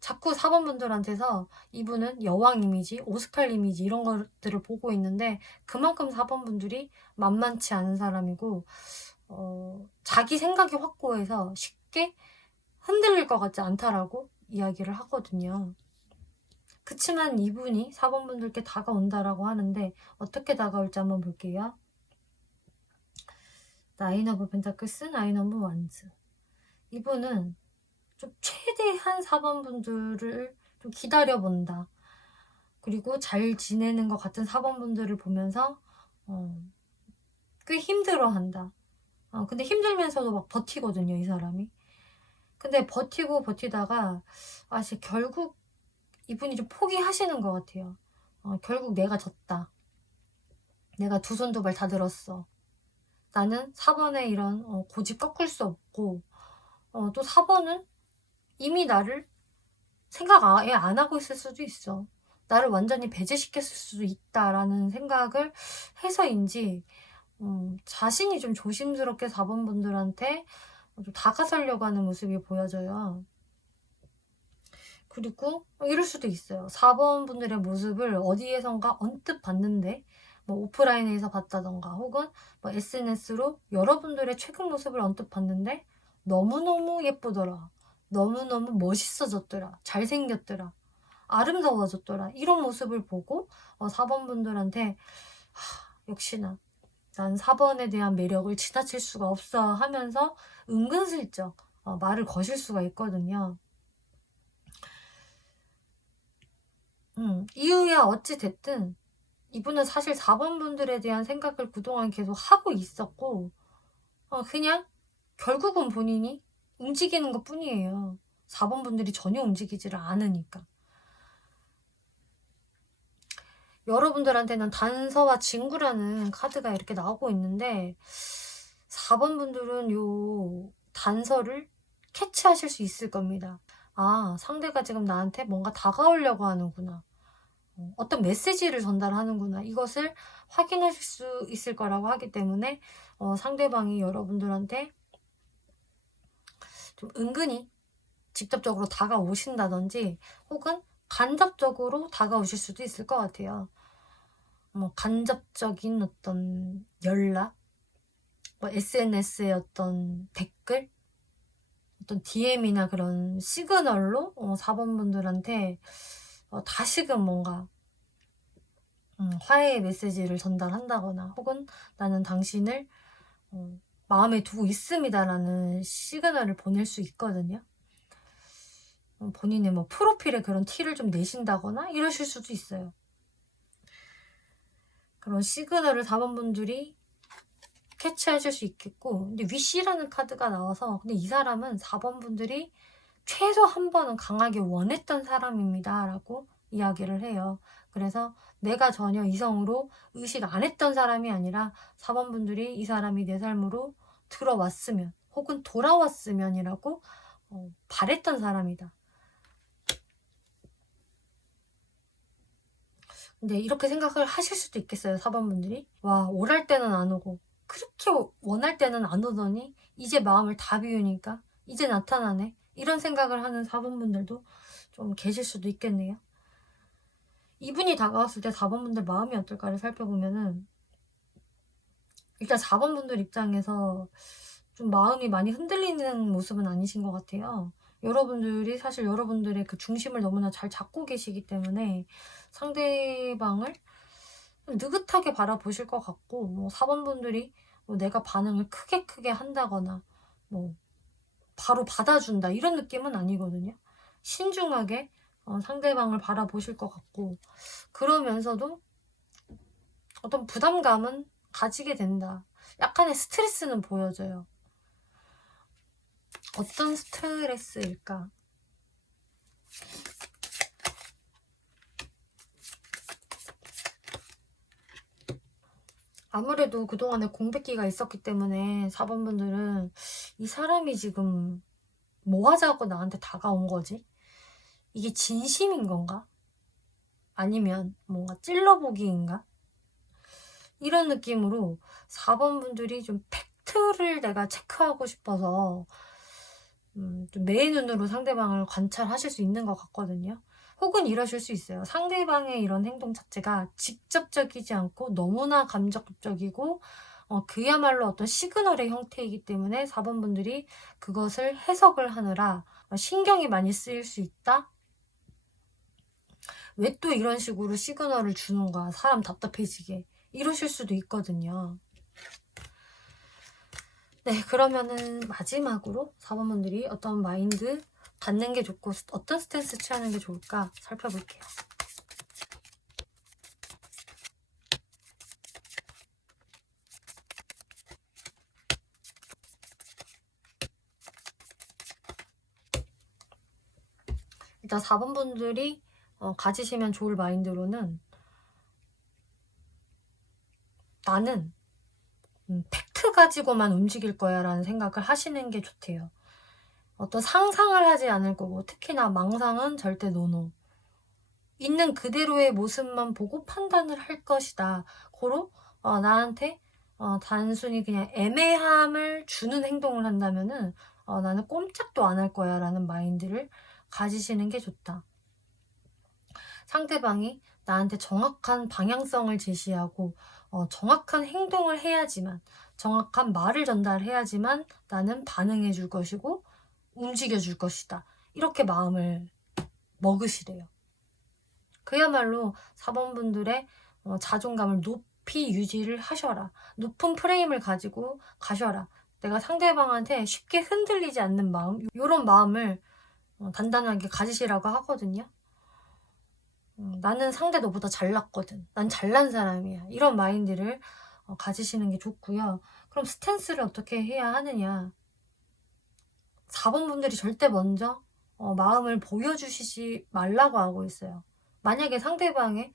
4번 분들한테서 이분은 여왕 이미지, 오스칼 이미지 이런 것들을 보고 있는데, 그만큼 4번 분들이 만만치 않은 사람이고, 자기 생각이 확고해서 쉽게 흔들릴 것 같지 않다라고 이야기를 하거든요. 그치만 이분이 4번 분들께 다가온다라고 하는데, 어떻게 다가올지 한번 볼게요. 나인 오브 펜타클스, 나인 오브 완즈. 이분은 좀 최대한 4번 분들을 좀 기다려본다. 그리고 잘 지내는 것 같은 4번 분들을 보면서 꽤 힘들어한다. 근데 힘들면서도 막 버티거든요, 이 사람이. 근데 버티다가 결국 이분이 좀 포기하시는 것 같아요. 결국 내가 졌다. 내가 두 손 두 발 다 들었어. 나는 4번의 이런 고집 꺾을 수 없고, 또 4번은 이미 나를 생각 아예 안 하고 있을 수도 있어. 나를 완전히 배제시켰을 수도 있다라는 생각을 해서인지 자신이 좀 조심스럽게 4번 분들한테 좀 다가서려고 하는 모습이 보여져요. 그리고 이럴 수도 있어요. 4번 분들의 모습을 어디에선가 언뜻 봤는데, 뭐 오프라인에서 봤다던가 혹은 뭐 SNS로 여러분들의 최근 모습을 언뜻 봤는데 너무너무 예쁘더라. 너무너무 멋있어졌더라. 잘생겼더라. 아름다워졌더라. 이런 모습을 보고 4번 분들한테 역시나 난 4번에 대한 매력을 지나칠 수가 없어 하면서 은근슬쩍 말을 거실 수가 있거든요. 이유야 어찌 됐든 이분은 사실 4번 분들에 대한 생각을 그동안 계속 하고 있었고, 그냥 결국은 본인이 움직이는 것 뿐이에요. 4번 분들이 전혀 움직이지를 않으니까. 여러분들한테는 단서와 친구라는 카드가 이렇게 나오고 있는데, 4번 분들은 요 단서를 캐치하실 수 있을 겁니다. 상대가 지금 나한테 뭔가 다가오려고 하는구나. 어떤 메시지를 전달하는구나. 이것을 확인하실 수 있을 거라고 하기 때문에 상대방이 여러분들한테 좀 은근히 직접적으로 다가오신다든지 혹은 간접적으로 다가오실 수도 있을 것 같아요. 간접적인 어떤 연락, SNS의 어떤 댓글, 어떤 DM이나 그런 시그널로 4번 분들한테 다시금 뭔가 화해의 메시지를 전달한다거나 혹은 나는 당신을 마음에 두고 있습니다라는 시그널을 보낼 수 있거든요. 본인의 뭐 프로필에 그런 티를 좀 내신다거나 이러실 수도 있어요. 그런 시그널을 4번 분들이 캐치하실 수 있겠고, 근데 위시라는 카드가 나와서, 근데 이 사람은 4번 분들이 최소 한 번은 강하게 원했던 사람입니다 라고 이야기를 해요. 그래서 내가 전혀 이성으로 의식 안 했던 사람이 아니라 4번 분들이 이 사람이 내 삶으로 들어왔으면 혹은 돌아왔으면이라고 바랬던 사람이다. 근데 이렇게 생각을 하실 수도 있겠어요. 4번 분들이. 오랄 때는 안 오고 그렇게 원할 때는 안 오더니 이제 마음을 다 비우니까 이제 나타나네. 이런 생각을 하는 4번 분들도 좀 계실 수도 있겠네요. 이분이 다가왔을 때 4번 분들 마음이 어떨까를 살펴보면은, 일단 4번 분들 입장에서 좀 마음이 많이 흔들리는 모습은 아니신 것 같아요. 여러분들이 사실 여러분들의 그 중심을 너무나 잘 잡고 계시기 때문에 상대방을 느긋하게 바라보실 것 같고, 4번 분들이 내가 반응을 크게 한다거나 바로 받아준다 이런 느낌은 아니거든요. 신중하게 상대방을 바라보실 것 같고, 그러면서도 어떤 부담감은 가지게 된다. 약간의 스트레스는 보여져요. 어떤 스트레스일까? 아무래도 그동안에 공백기가 있었기 때문에 4번 분들은 이 사람이 지금 뭐 하자고 나한테 다가온 거지? 이게 진심인 건가? 아니면 뭔가 찔러보기인가? 이런 느낌으로 4번 분들이 좀 팩트를 내가 체크하고 싶어서 좀 매의 눈으로 상대방을 관찰하실 수 있는 것 같거든요. 혹은 이러실 수 있어요. 상대방의 이런 행동 자체가 직접적이지 않고 너무나 감정적이고 그야말로 어떤 시그널의 형태이기 때문에 4번 분들이 그것을 해석을 하느라 신경이 많이 쓰일 수 있다? 왜 또 이런 식으로 시그널을 주는 거야? 사람 답답해지게. 이러실 수도 있거든요. 네, 그러면은 마지막으로 4번 분들이 어떤 마인드 갖는 게 좋고 어떤 스탠스 취하는 게 좋을까 살펴볼게요. 일단 4번 분들이 가지시면 좋을 마인드로는 나는 팩트 가지고만 움직일 거야 라는 생각을 하시는 게 좋대요. 어떤 상상을 하지 않을 거고 특히나 망상은 절대 노노. 있는 그대로의 모습만 보고 판단을 할 것이다. 고로 나한테 단순히 그냥 애매함을 주는 행동을 한다면은 나는 꼼짝도 안 할 거야 라는 마인드를 가지시는 게 좋다. 상대방이 나한테 정확한 방향성을 제시하고 정확한 행동을 해야지만, 정확한 말을 전달해야지만 나는 반응해 줄 것이고 움직여 줄 것이다. 이렇게 마음을 먹으시래요. 그야말로 4번 분들의 자존감을 높이 유지를 하셔라. 높은 프레임을 가지고 가셔라. 내가 상대방한테 쉽게 흔들리지 않는 마음, 이런 마음을 단단하게 가지시라고 하거든요. 나는 상대 너보다 잘났거든. 난 잘난 사람이야. 이런 마인드를 가지시는 게 좋고요. 그럼 스탠스를 어떻게 해야 하느냐. 4번 분들이 절대 먼저 마음을 보여주시지 말라고 하고 있어요. 만약에 상대방의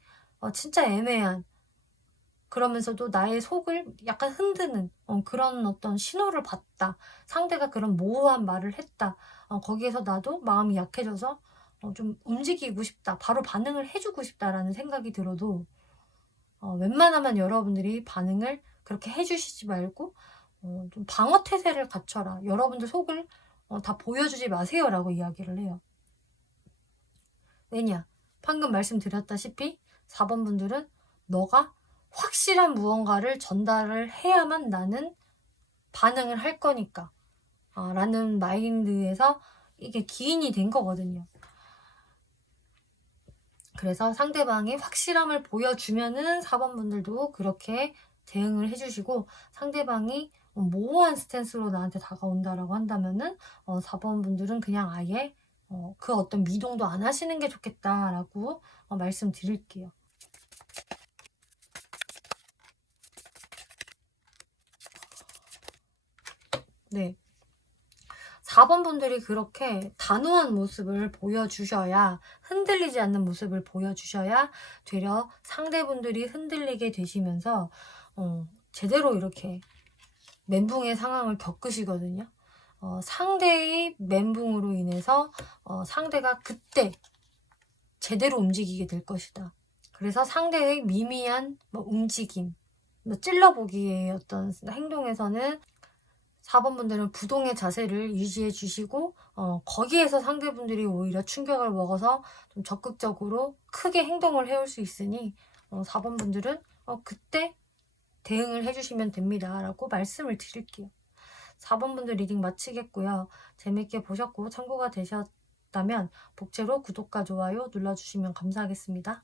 진짜 애매한, 그러면서도 나의 속을 약간 흔드는 그런 어떤 신호를 봤다. 상대가 그런 모호한 말을 했다. 거기에서 나도 마음이 약해져서 좀 움직이고 싶다. 바로 반응을 해주고 싶다라는 생각이 들어도 웬만하면 여러분들이 반응을 그렇게 해주시지 말고 좀 방어 태세를 갖춰라. 여러분들 속을 다 보여주지 마세요라고 이야기를 해요. 왜냐? 방금 말씀드렸다시피 4번 분들은 너가 확실한 무언가를 전달을 해야만 나는 반응을 할 거니까 라는 마인드에서 이게 기인이 된 거거든요. 그래서 상대방이 확실함을 보여주면은 4번 분들도 그렇게 대응을 해주시고, 상대방이 모호한 스탠스로 나한테 다가온다라고 한다면은 4번 분들은 그냥 아예 그 어떤 미동도 안 하시는 게 좋겠다라고 말씀드릴게요. 네. 4번 분들이 그렇게 단호한 모습을 보여주셔야, 흔들리지 않는 모습을 보여주셔야 되려 상대분들이 흔들리게 되시면서 제대로 이렇게 멘붕의 상황을 겪으시거든요. 상대의 멘붕으로 인해서 상대가 그때 제대로 움직이게 될 것이다. 그래서 상대의 미미한 움직임, 찔러보기의 어떤 행동에서는 4번 분들은 부동의 자세를 유지해 주시고 거기에서 상대분들이 오히려 충격을 먹어서 좀 적극적으로 크게 행동을 해올 수 있으니 4번 분들은 그때 대응을 해주시면 됩니다 라고 말씀을 드릴게요. 4번 분들 리딩 마치겠고요. 재밌게 보셨고 참고가 되셨다면 복채로 구독과 좋아요 눌러주시면 감사하겠습니다.